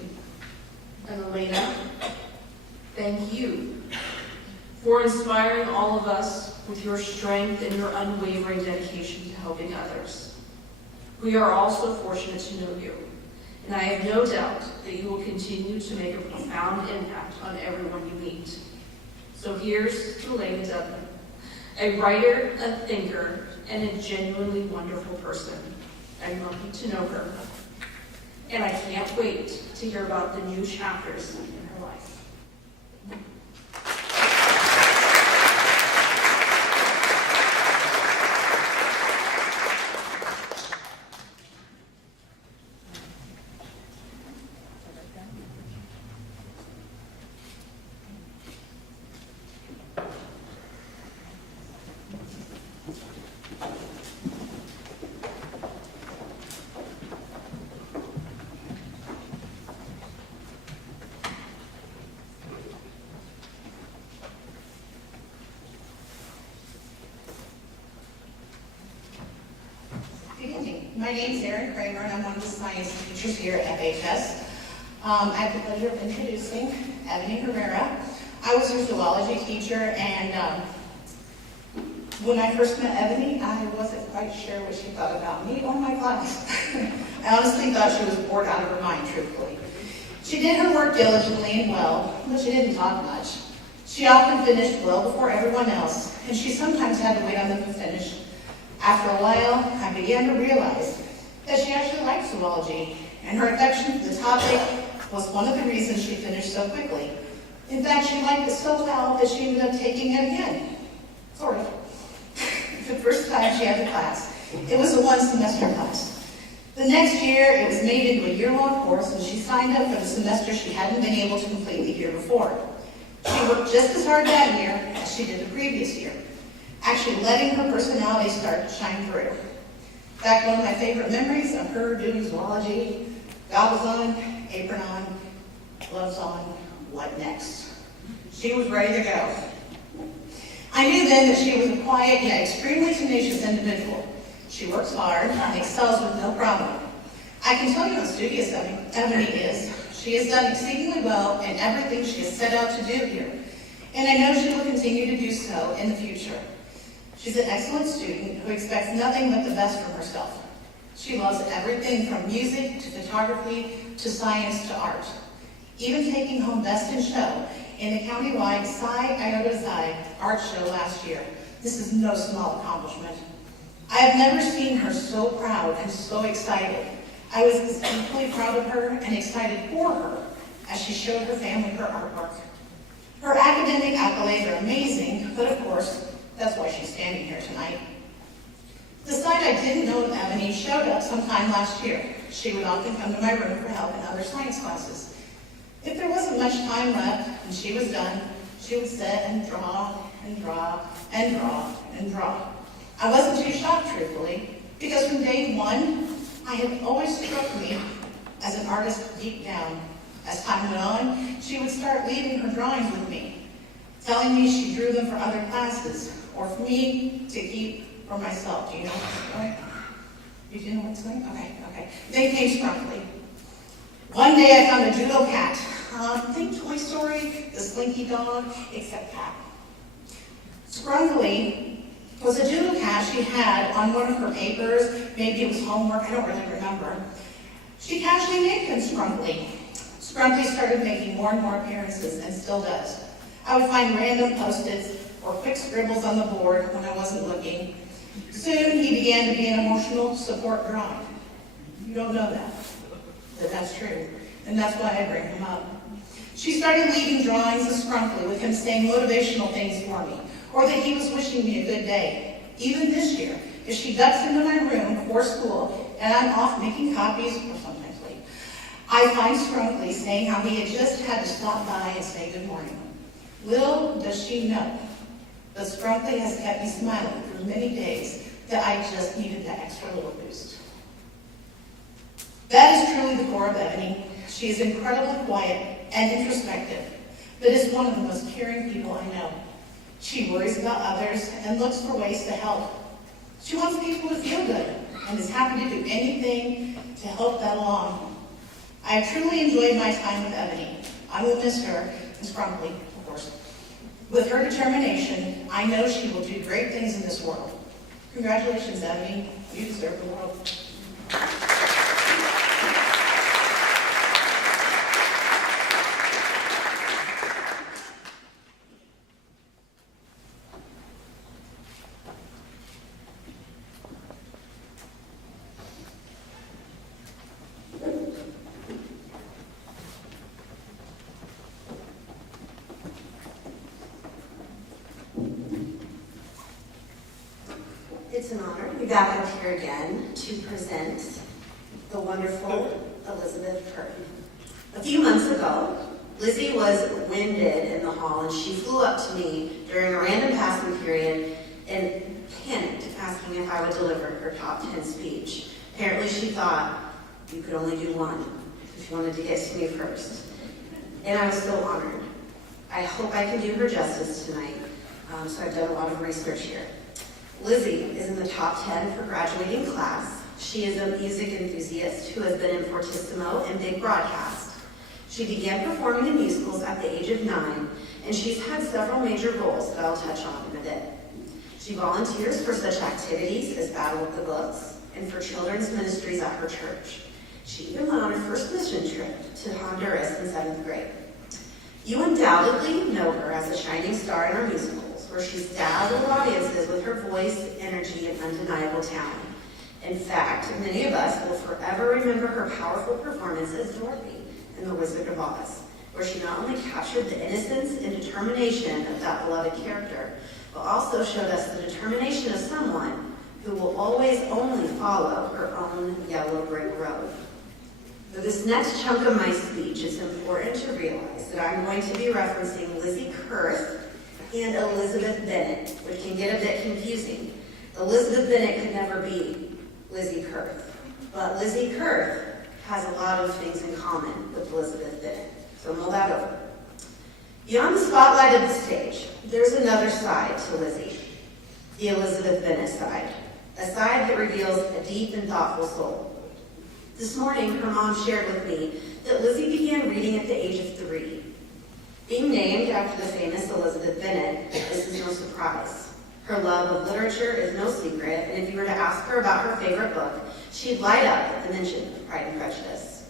And Elena, thank you for inspiring all of us with your strength and your unwavering dedication to helping others. We are also fortunate to know you, and I have no doubt that you will continue to make a profound impact on everyone you meet. So here's to Elena Dudley, a writer, a thinker, and a genuinely wonderful person. I'm lucky to know her, and I can't wait to hear about the new chapters in her life. My name is Erin Kramer, and I'm one of the science teachers here at FHS. I have the pleasure of introducing Ebony Herrera. I was her zoology teacher, and when I first met Ebony, I wasn't quite sure what she thought about me or my class. I honestly thought she was bored out of her mind, truthfully. She did her work diligently and well, but she didn't talk much. She often finished well before everyone else, and she sometimes had to wait on them to finish. After a while, I began to realize that she actually liked zoology, and her affection for the topic was one of the reasons she finished so quickly. In fact, she liked it so well that she ended up taking it again. Sort of. The first time she had the class, it was a one-semester class. The next year, it was made into a year-long course, and she signed up for the semester she hadn't been able to complete the year before. She worked just as hard that year as she did the previous year, actually letting her personality start to shine through. In fact, one of my favorite memories of her doing zoology, goggles on, apron on, gloves on, what next? She was ready to go. I knew then that she was a quiet yet extremely tenacious individual. She works hard and excels with no problem. I can tell you how studious Ebony is. She has done exceedingly well in everything she has set out to do here, and I know she will continue to do so in the future. She's an excellent student who expects nothing but the best from herself. She loves everything from music to photography to science to art, even taking home Best in Show in the countywide Psi Iota Xi art show last year. This is no small accomplishment. I have never seen her so proud and so excited. I was equally proud of her and excited for her as she showed her family her artwork. Her academic accolades are amazing, but of course, that's why she's standing here tonight. The side I didn't know of Ebony showed up sometime last year. She would often come to my room for help in other science classes. If there wasn't much time left and she was done, she would sit and draw and draw and draw and draw. I wasn't too shocked, truthfully, because from day one, I had always struck me as an artist deep down. As time went on, she would start leaving her drawings with me, telling me she drew them for other classes, or for me to keep for myself. Do you know what's going? You do know what's going? Okay. They came Scrunkly. One day I found a judo cat. Think Toy Story, the Slinky dog, except cat. Scrunkly was a judo cat she had on one of her papers. Maybe it was homework, I don't really remember. She casually named him Scrunkly. Scrunkly started making more and more appearances, and still does. I would find random post-its or quick scribbles on the board when I wasn't looking. Soon he began to be an emotional support drawing. You don't know that, but that's true, and that's why I bring him up. She started leaving drawings of Scrunkly with him saying motivational things for me, or that he was wishing me a good day. Even this year, if she ducks into my room before school and I'm off making copies, or sometimes late, I find Scrunkly saying how he had just had to stop by and say good morning. Little does she know that Scrunkly has kept me smiling for many days that I just needed that extra little boost. That is truly the core of Ebony. She is incredibly quiet and introspective, but is one of the most caring people I know. She worries about others and looks for ways to help. She wants people to feel good and is happy to do anything to help that along. I have truly enjoyed my time with Ebony. I will miss her, and Scrunkly, of course. With her determination, I know she will do great things in this world. Congratulations, Ebony. You deserve the world. It's an honor to be back up here again to present the wonderful Elizabeth Curtin. A few months ago, Lizzie was winded in the hall and she flew up to me during a random passing period and panicked, asking if I would deliver her top 10 speech. Apparently she thought you could only do one if you wanted to get to me first. And I was so honored. I hope I can do her justice tonight, so I've done a lot of research here. Lizzie is in the top 10 for graduating class. She is a music enthusiast who has been in Fortissimo and Big Broadcast. She began performing in musicals at the age of 9, and she's had several major roles that I'll touch on in a bit. She volunteers for such activities as Battle of the Books and for children's ministries at her church. She even went on her first mission trip to Honduras in 7th grade. You undoubtedly know her as a shining star in our musicals, where she's dazzled audiences with her voice, energy, and undeniable talent. In fact, many of us will forever remember her powerful performance as Dorothy in The Wizard of Oz, where she not only captured the innocence and determination of that beloved character, but also showed us the determination of someone who will always only follow her own yellow brick road. For this next chunk of my speech, it's important to realize that I'm going to be referencing Lizzie Kurth and Elizabeth Bennett, which can get a bit confusing. Elizabeth Bennett could never be Lizzie Kurth, but Lizzie Kurth has a lot of things in common with Elizabeth Bennett, so mull that over. Beyond the spotlight of the stage, there's another side to Lizzie, the Elizabeth Bennett side, a side that reveals a deep and thoughtful soul. This morning, her mom shared with me that Lizzie began reading at the age of 3. Being named after the famous Elizabeth Bennett, this is no surprise. Her love of literature is no secret, and if you were to ask her about her favorite book, she'd light up at the mention of Pride and Prejudice.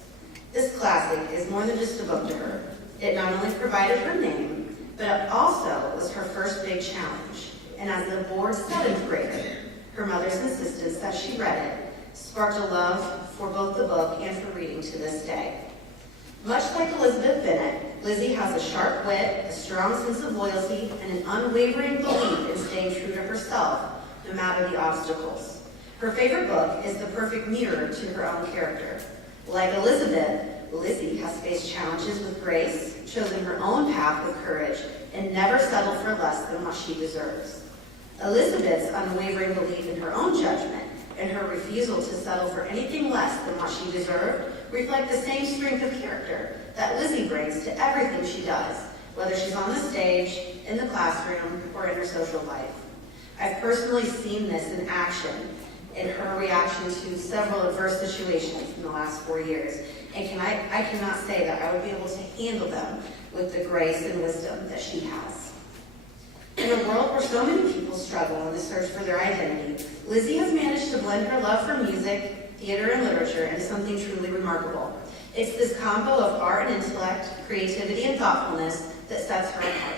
This classic is more than just a book to her. It not only provided her name, but it also was her first big challenge. And as a bored 7th grader, her mother's insistence that she read it sparked a love for both the book and for reading to this day. Much like Elizabeth Bennett, Lizzie has a sharp wit, a strong sense of loyalty, and an unwavering belief in staying true to herself, no matter the obstacles. Her favorite book is the perfect mirror to her own character. Like Elizabeth, Lizzie has faced challenges with grace, chosen her own path with courage, and never settled for less than what she deserves. Elizabeth's unwavering belief in her own judgment and her refusal to settle for anything less than what she deserved reflect the same strength of character that Lizzie brings to everything she does, whether she's on the stage, in the classroom, or in her social life. I've personally seen this in action in her reaction to several adverse situations in the last 4 years, and I cannot say that I would be able to handle them with the grace and wisdom that she has. In a world where so many people struggle in the search for their identity, Lizzie has managed to blend her love for music, theater, and literature into something truly remarkable. It's this combo of art and intellect, creativity and thoughtfulness that sets her apart.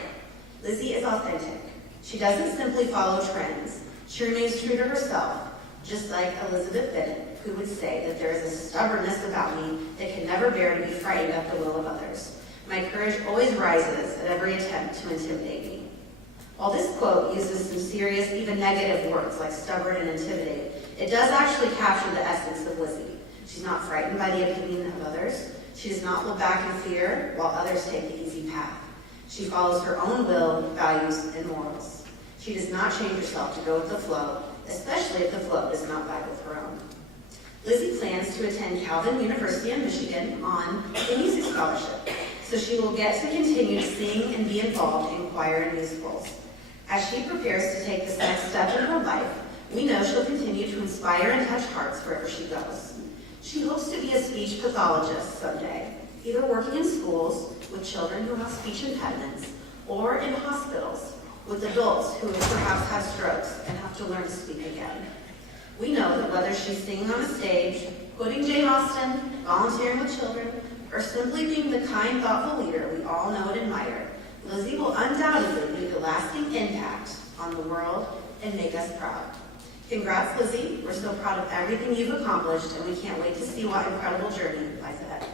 Lizzie is authentic. She doesn't simply follow trends. She remains true to herself, just like Elizabeth Bennet, who would say that there is a stubbornness about me that can never bear to be frightened at the will of others. My courage always rises at every attempt to intimidate me. While this quote uses some serious, even negative words like stubborn and intimidated, it does actually capture the essence of Lizzie. She's not frightened by the opinion of others. She does not hold back in fear while others take the easy path. She follows her own will, values, and morals. She does not change herself to go with the flow, especially if the flow does not vibe with her own. Lizzie plans to attend Calvin University in Michigan on a music scholarship, so she will get to continue to sing and be involved in choir and musicals. As she prepares to take this next step in her life, we know she'll continue to inspire and touch hearts wherever she goes. She hopes to be a speech pathologist someday, either working in schools with children who have speech impediments or in hospitals with adults who perhaps have strokes and have to learn to speak again. We know that whether she's singing on a stage, quoting Jane Austen, volunteering with children, or simply being the kind, thoughtful leader we all know and admire, Lizzie will undoubtedly leave a lasting impact on the world and make us proud. Congrats, Lizzie. We're so proud of everything you've accomplished, and we can't wait to see what incredible journey lies ahead.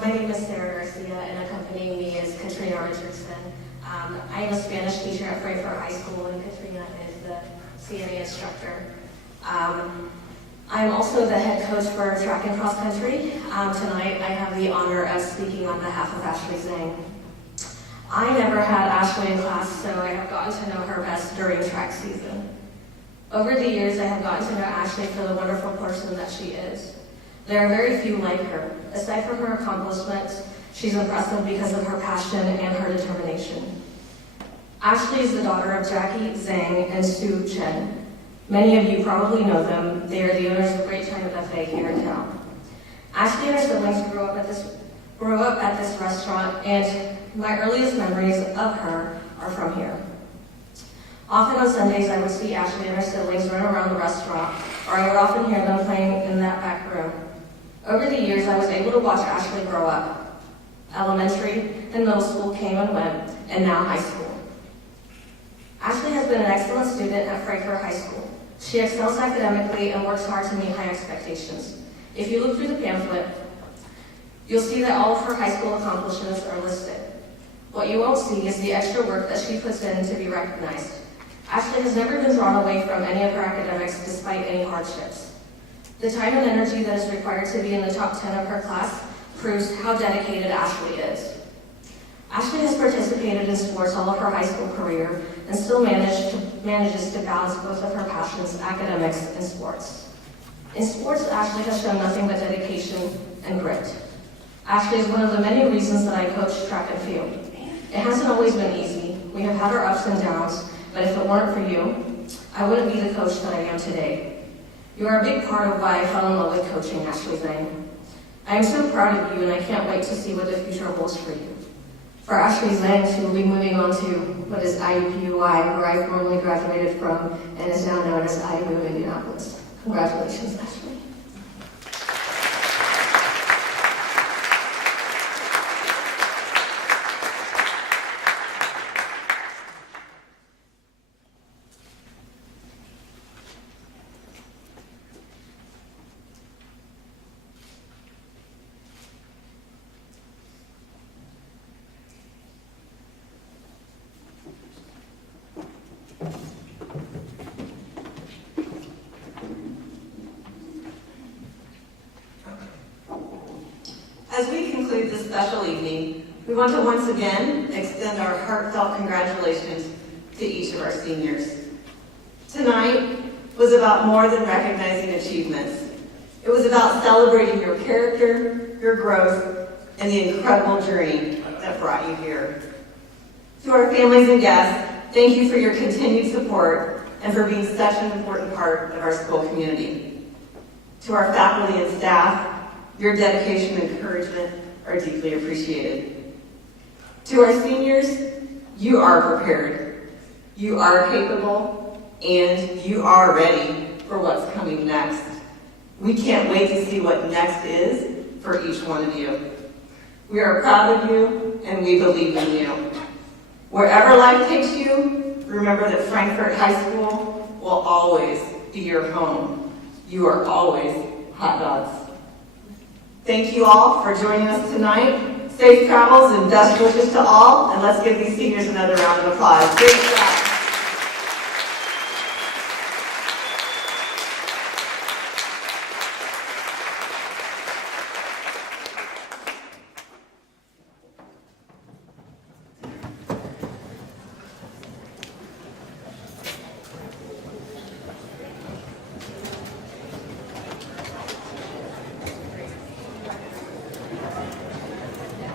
My name is Sarah Garcia, and accompanying me is Katrina Richardson. I am a Spanish teacher at Frankfurt High School, and Katrina is the CNA instructor. I'm also the head coach for track and cross country. Tonight, I have the honor of speaking on behalf of Ashley Zhang. I never had Ashley in class, so I have gotten to know her best during track season. Over the years, I have gotten to know Ashley for the wonderful person that she is. There are very few like her. Aside from her accomplishments, she's impressive because of her passion and her determination. Ashley is the daughter of Jackie Zhang and Sue Chen. Many of you probably know them. They are the owners of Great China Buffet here in town. Ashley and her siblings grew up at this restaurant, and my earliest memories of her are from here. Often on Sundays, I would see Ashley and her siblings run around the restaurant, or I would often hear them playing in that back room. Over the years, I was able to watch Ashley grow up. Elementary and middle school came and went, and now high school. Ashley has been an excellent student at Frankfurt High School. She excels academically and works hard to meet high expectations. If you look through the pamphlet, you'll see that all of her high school accomplishments are listed. What you won't see is the extra work that she puts in to be recognized. Ashley has never been drawn away from any of her academics despite any hardships. The time and energy that is required to be in the top 10 of her class proves how dedicated Ashley is. Ashley has participated in sports all of her high school career and still manages to balance both of her passions, academics and sports. In sports, Ashley has shown nothing but dedication and grit. Ashley is one of the many reasons that I coach track and field. It hasn't always been easy. We have had our ups and downs, but if it weren't for you, I wouldn't be the coach that I am today. You are a big part of why I fell in love with coaching, Ashley Zhang. I am so proud of you, and I can't wait to see what the future holds for you. For Ashley Zhang, she will be moving on to what is IUPUI, where I formerly graduated from and is now known as IU Indianapolis. Congratulations, Ashley. As we conclude this special evening, we want to once again extend our heartfelt congratulations to each of our seniors. Tonight was about more than recognizing achievements. It was about celebrating your character, your growth, and the incredible journey that brought you here. To our families and guests, thank you for your continued support and for being such an important part of our school community. To our faculty and staff, your dedication and encouragement are deeply appreciated. To our seniors, you are prepared, you are capable, and you are ready for what's coming next. We can't wait to see what next is for each one of you. We are proud of you, and we believe in you. Wherever life takes you, remember that Frankfurt High School will always be your home. You are always hot dogs. Thank you all for joining us tonight. Safe travels and best wishes to all, and let's give these seniors another round of applause. Great job.